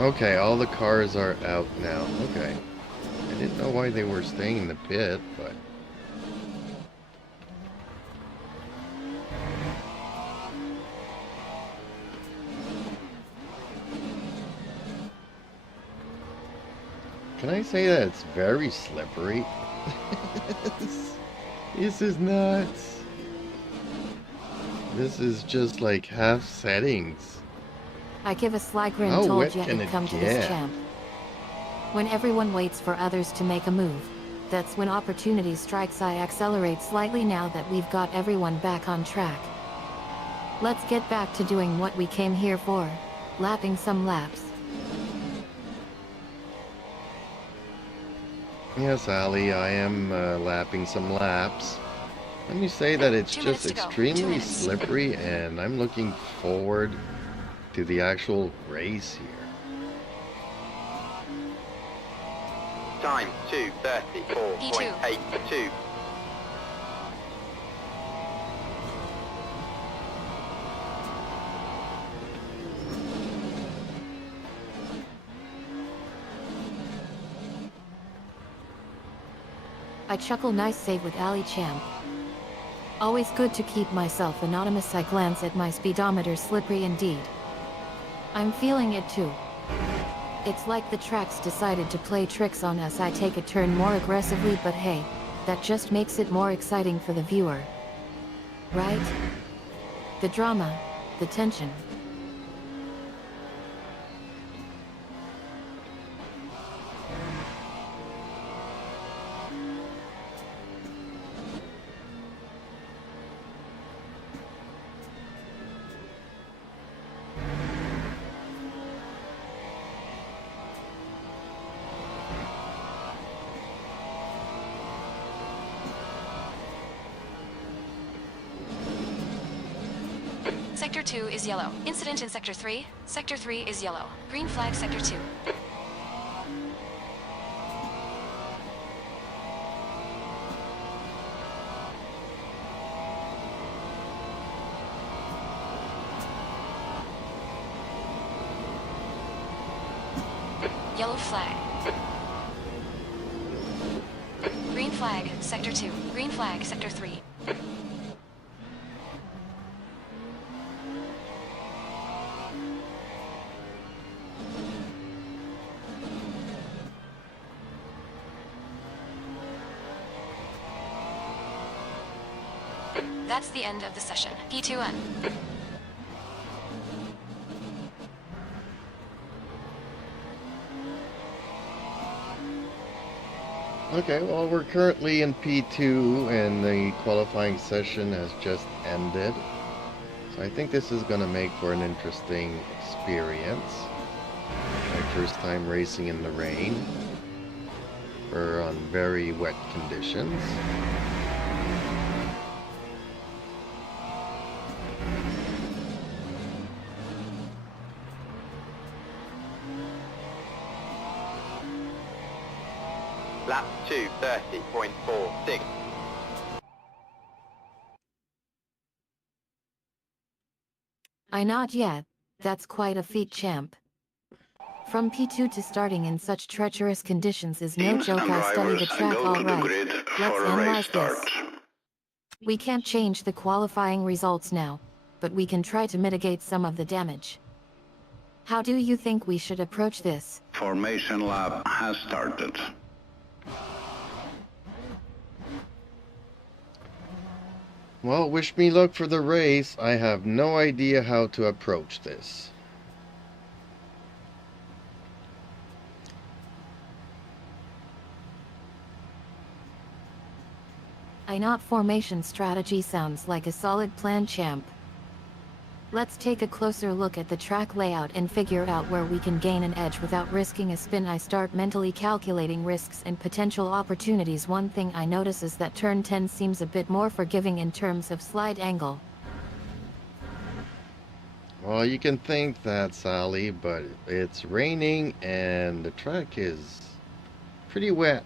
Okay, all the cars are out now. Okay. I didn't know why they were staying in the pit, but... Can I say that it's very slippery? This is nuts. This is just like half settings. I give a sly grin. How Told wet ya can it'd it come to get? this, champ. When everyone waits for others to make a move, that's when opportunity strikes. I accelerate slightly now that we've got everyone back on track. Let's get back to doing what we came here for, lapping some laps. Yes, Ali, I am lapping some laps. Let me say that it's 2 just minutes to go. 2 extremely minutes. slippery, and I'm looking forward to the actual race here. Time 2:34.82. I chuckle. Nice save with Ali, champ. Always good to keep myself anonymous. I glance at my speedometer. Slippery indeed. I'm feeling it too. It's like the track's decided to play tricks on us. I take a turn more aggressively, but hey, that just makes it more exciting for the viewer. Right? The drama, the tension. Sector 2 is yellow. Incident in Sector 3. Sector 3 is yellow. Green flag Sector 2. Yellow flag. Green flag Sector 2. Green flag Sector 3. That's the end of the session. P2N. Okay, well, we're currently in P2, and the qualifying session has just ended. So I think this is going to make for an interesting experience. My first time racing in the rain. We're on very wet conditions. Lap 2:30.46. Not yet. That's quite a feat, champ. From P2 to starting in such treacherous conditions is no Teams joke. and I study the drivers track go to the alright. grid Let's for a race analyze this. start. We can't change the qualifying results now, but we can try to mitigate some of the damage. How do you think we should approach this? Formation lap has started. Well, wish me luck for the race. I have no idea how to approach this. I not formation strategy sounds like a solid plan, champ. Let's take a closer look at the track layout and figure out where we can gain an edge without risking a spin. I start mentally calculating risks and potential opportunities. One thing I notice is that turn 10 seems a bit more forgiving in terms of slide angle. Well, you can think that, Sally, but it's raining and the track is pretty wet.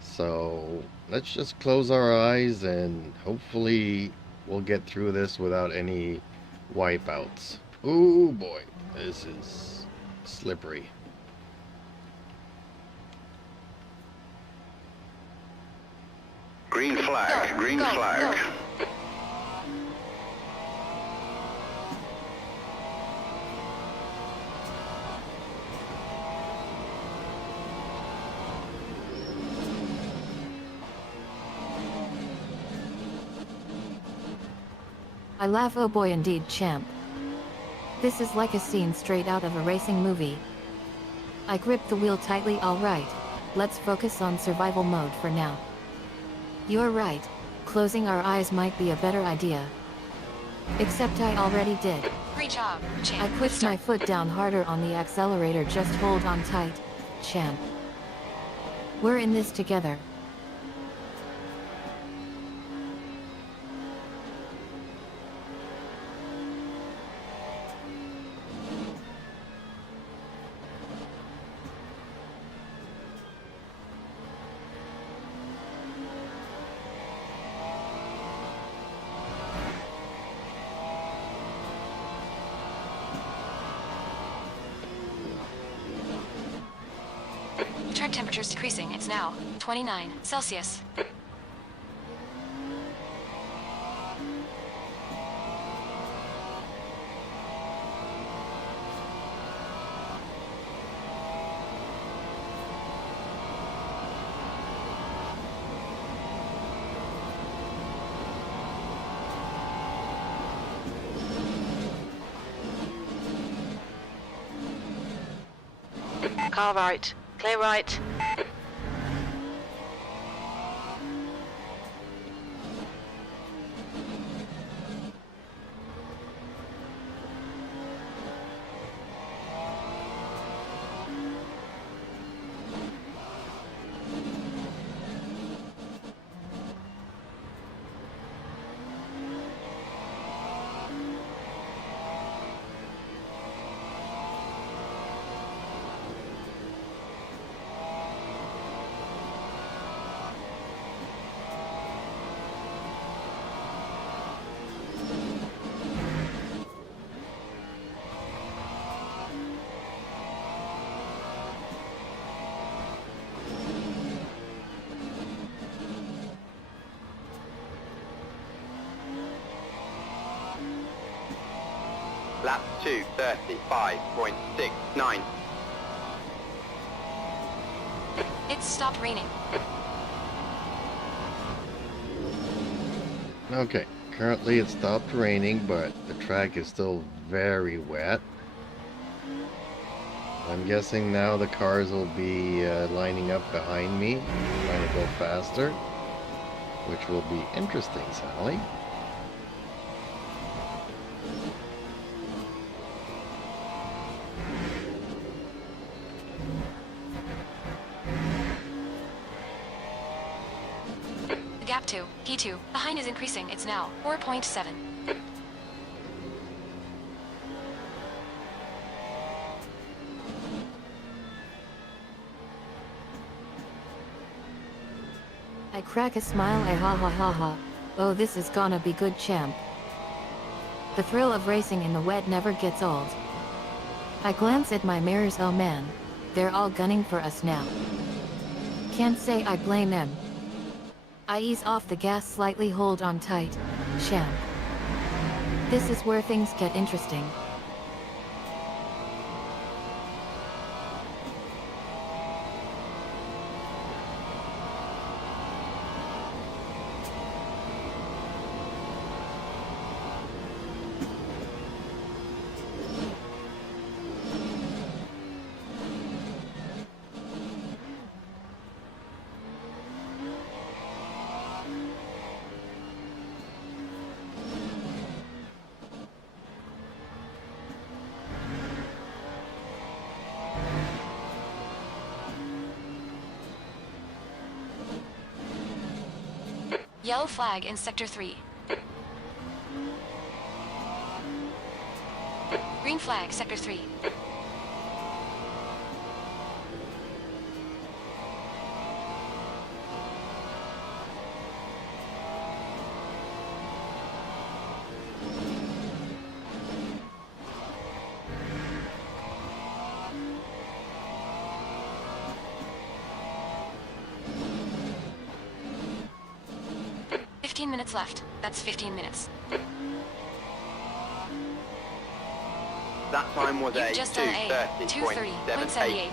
So let's just close our eyes and hopefully we'll get through this without any wipeouts. Ooh boy, this is slippery. Green flag, green flag. I laugh, oh boy indeed, champ. This is like a scene straight out of a racing movie. I grip the wheel tightly. Alright, let's focus on survival mode for now. You're right, closing our eyes might be a better idea. Except I already did. Great job, champ. I pushed my foot down harder on the accelerator. Just hold on tight, champ. We're in this together. Track temperature's decreasing. It's now 29 Celsius. Car right. Clear right. Lap 2, 35.69. It's stopped raining. Okay, currently it stopped raining, but the track is still very wet. I'm guessing now the cars will be lining up behind me, trying to go faster, which will be interesting, Sally. The gap to P2 behind is increasing. It's now 4.7. I crack a smile. I ha ha ha ha. Oh, this is gonna be good, champ. The thrill of racing in the wet never gets old. I glance at my mirrors. Oh man, they're all gunning for us now. Can't say I blame them. I ease off the gas slightly, hold on tight. Champ. This is where things get interesting. Yellow flag in Sector 3. Green flag, Sector 3. Minutes left. That's 15 minutes. That time was You've a just done a 2:30.78. 2:30.78.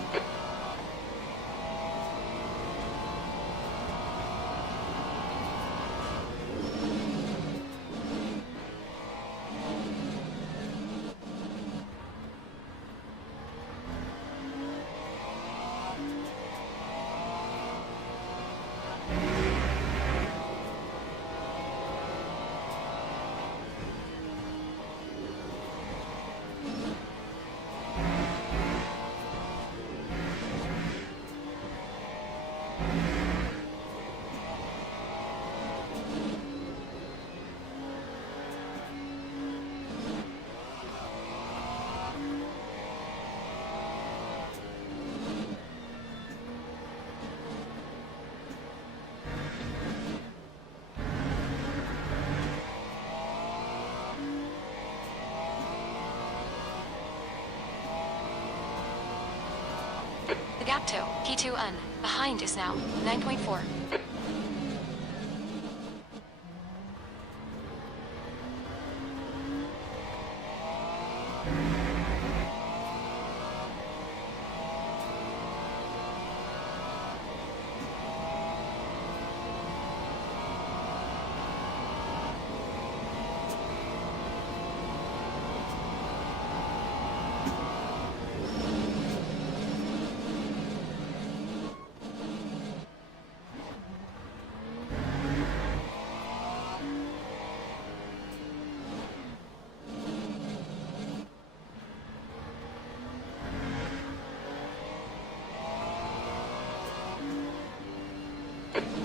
The gap to P2N behind is now 9.4.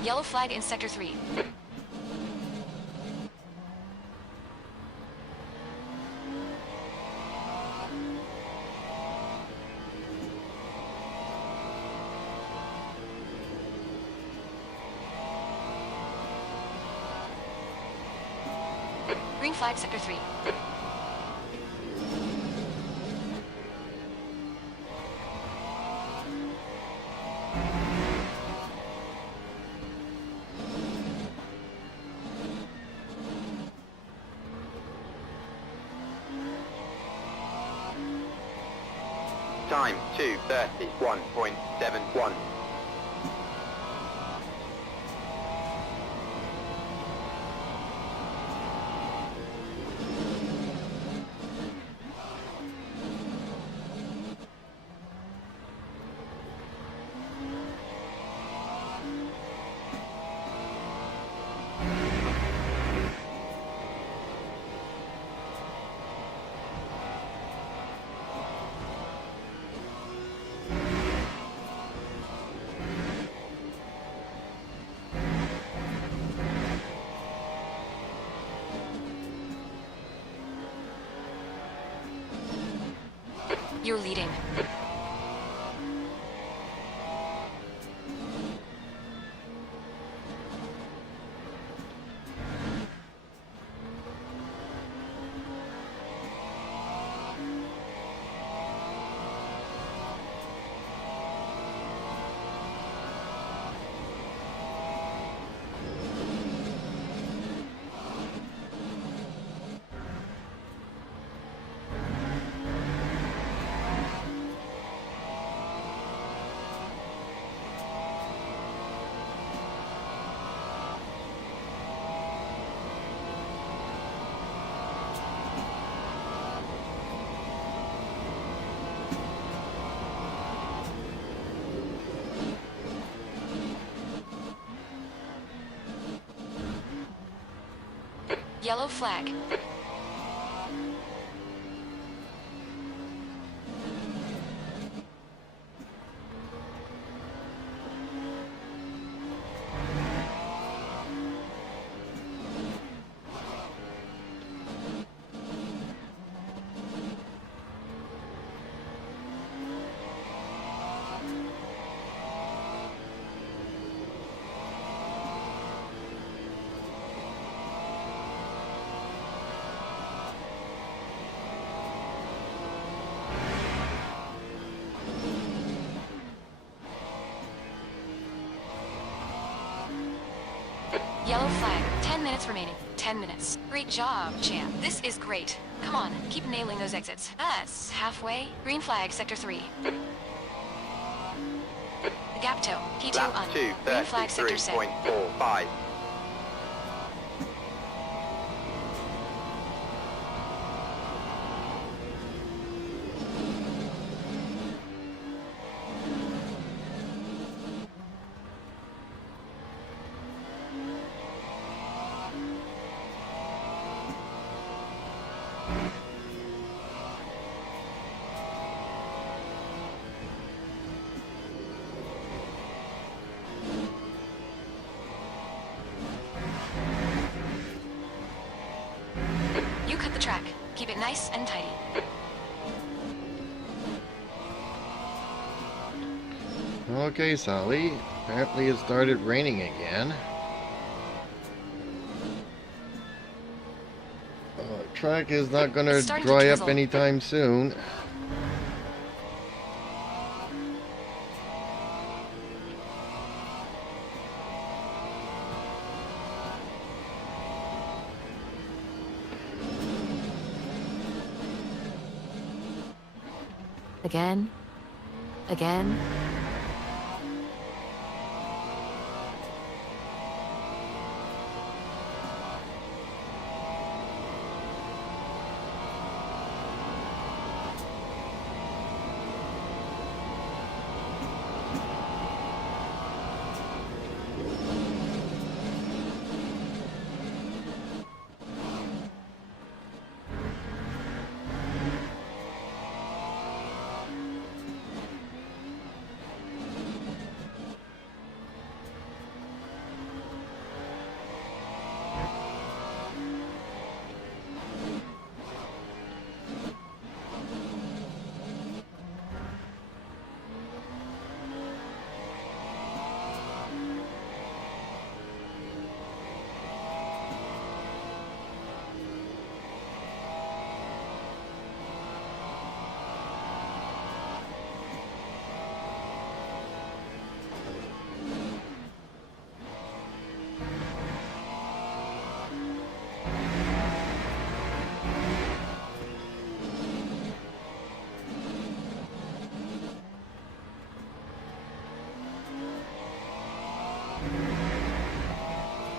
Yellow flag in Sector 3. Green flag Sector 3. Time 2:31.71. You're leading. Yellow flag. Yellow flag. 10 minutes remaining. 10 minutes. Great job, champ. This is great. Come on, keep nailing those exits. That's halfway. Green flag, sector 3. The gap toe. P2 Lap on. 2, Green flag, sector 6. 33.45. You cut the track. Keep it nice and tidy. Okay, Sally. Apparently it started raining again. Track is not going to It's starting to dry up drizzle. anytime soon. Again? Again?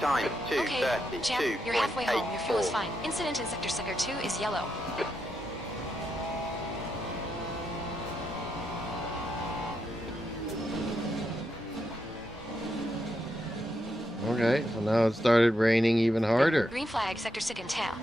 Time Okay, champ, you're halfway home. Your fuel is 2:32.84. fine. Incident in sector 2 is yellow. Okay, so now it started raining even harder. Green flag, sector 6 in town.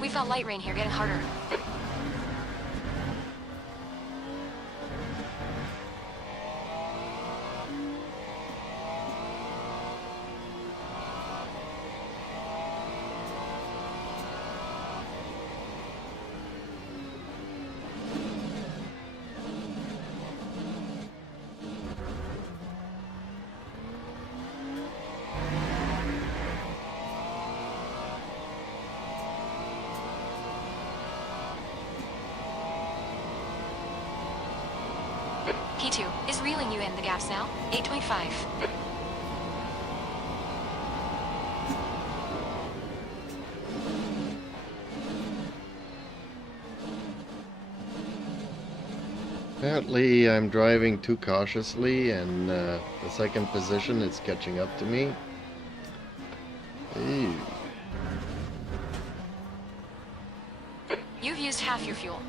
We felt light rain here, getting harder. P2 is reeling you in the gaps now. 8.5. Apparently, I'm driving too cautiously, and the second position is catching up to me. Ew. You've used half your fuel.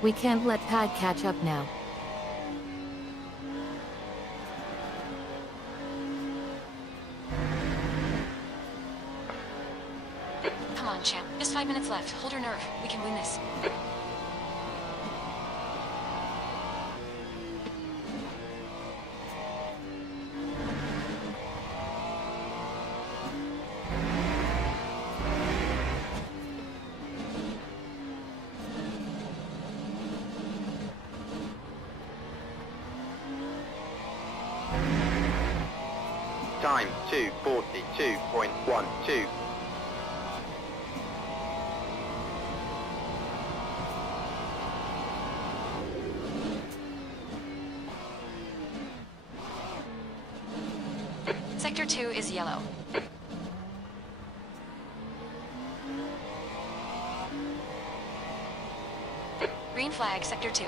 We can't let Pad catch up now. Come on, champ. Just 5 minutes left. Hold your nerve. We can win this. Time 2:42.12. Sector 2 is yellow. Green flag, Sector 2.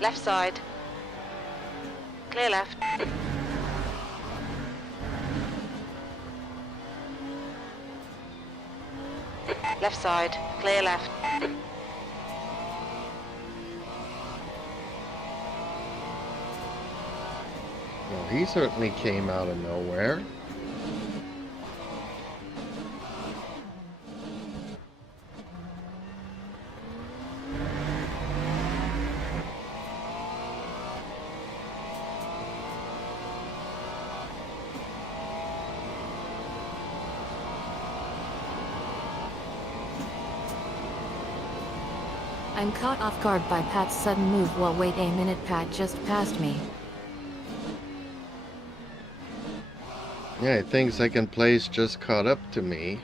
Left side. Clear left. Left side. Clear left. Well, he certainly came out of nowhere. I'm caught off guard by Pat's sudden move. Well, wait a minute, Pat just passed me. Yeah, I think second place just caught up to me.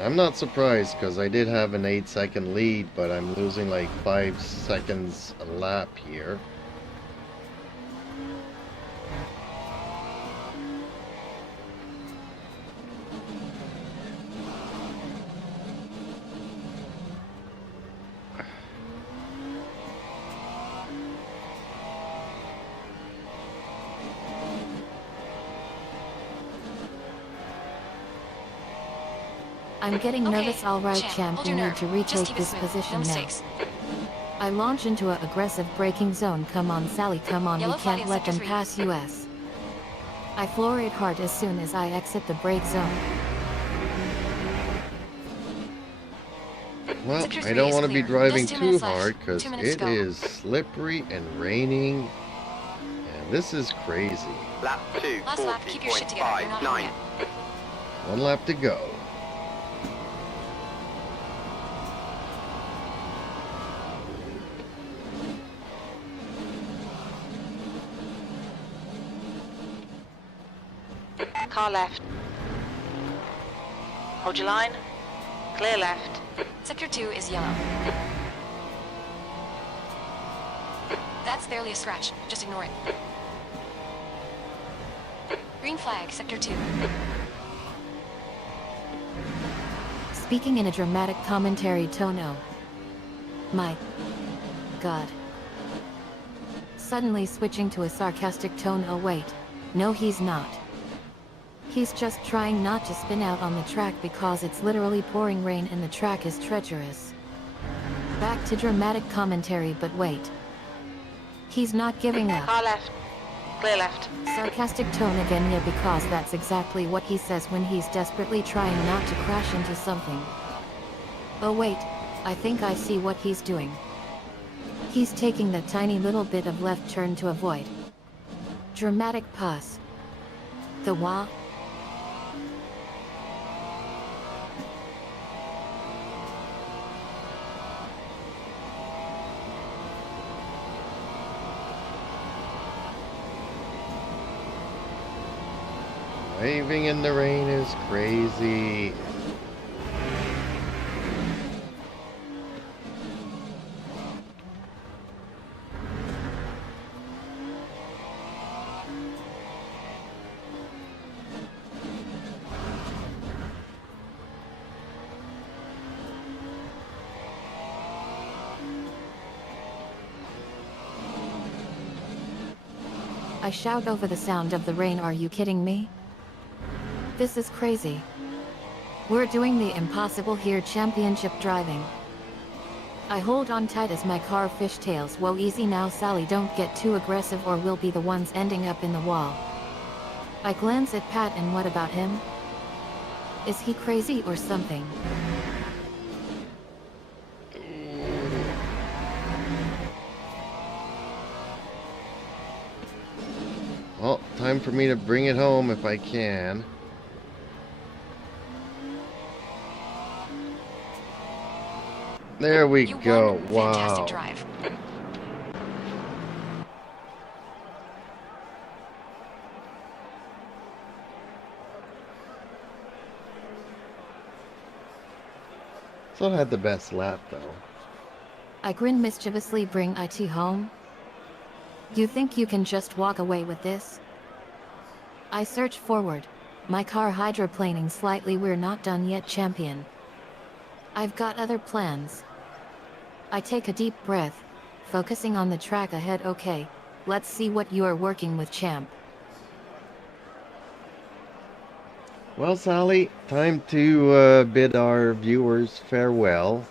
I'm not surprised because I did have an 8-second lead, but I'm losing like 5 seconds a lap here. I'm getting Okay, nervous. All right, champ, hold we your need nerve. to Just retake keep it this smooth. position No now. mistakes. I launch into an aggressive braking zone. Come on, Sally, come on, Yellow we flag can't in let sector them 3. pass us. I floor it hard as soon as I exit the brake zone. Well, Sector I 3 don't is want to be clear. driving Just 2 too minutes left. hard because 2 minutes to it go. is slippery and raining, and this is crazy. Lap Last lap, keep your shit together. You're not home 2:40.59. yet. 1 lap to go. Car left. Hold your line. Clear left. Sector 2 is yellow. That's barely a scratch. Just ignore it. Green flag, Sector 2. Speaking in a dramatic commentary tone. Oh my god. Suddenly switching to a sarcastic tone. Oh wait. No, he's not. He's just trying not to spin out on the track because it's literally pouring rain and the track is treacherous. Back to dramatic commentary, but wait. He's not giving up. Car left. Clear left. Sarcastic tone again, yeah, because that's exactly what he says when he's desperately trying not to crash into something. Oh wait, I think I see what he's doing. He's taking that tiny little bit of left turn to avoid. Dramatic pause. The wah. Waving in the rain is crazy. I shout over the sound of the rain. Are you kidding me? This is crazy. We're doing the impossible here, championship driving. I hold on tight as my car fishtails. Whoa, easy now, Sally, don't get too aggressive or we'll be the ones ending up in the wall. I glance at Pat, and what about him? Is he crazy or something? Well, time for me to bring it home if I can. There we You go. won. Fantastic Wow. drive. Still had the best lap though. I grin mischievously. Bring it home? You think you can just walk away with this? I surge forward, my car hydroplaning slightly. We're not done yet, champion. I've got other plans. I take a deep breath, focusing on the track ahead. Okay, let's see what you're working with, champ. Well, Sally, time to bid our viewers farewell.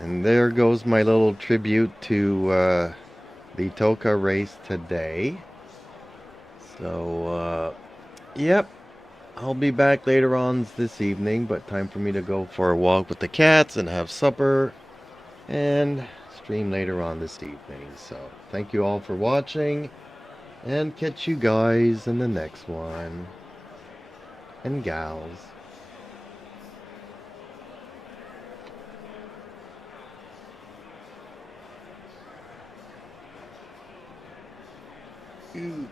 And there goes my little tribute to the TOCA race today. So, yep, I'll be back later on this evening, but time for me to go for a walk with the cats and have supper and stream later on this evening. So, thank you all for watching, and catch you guys in the next one. And gals. Ooh.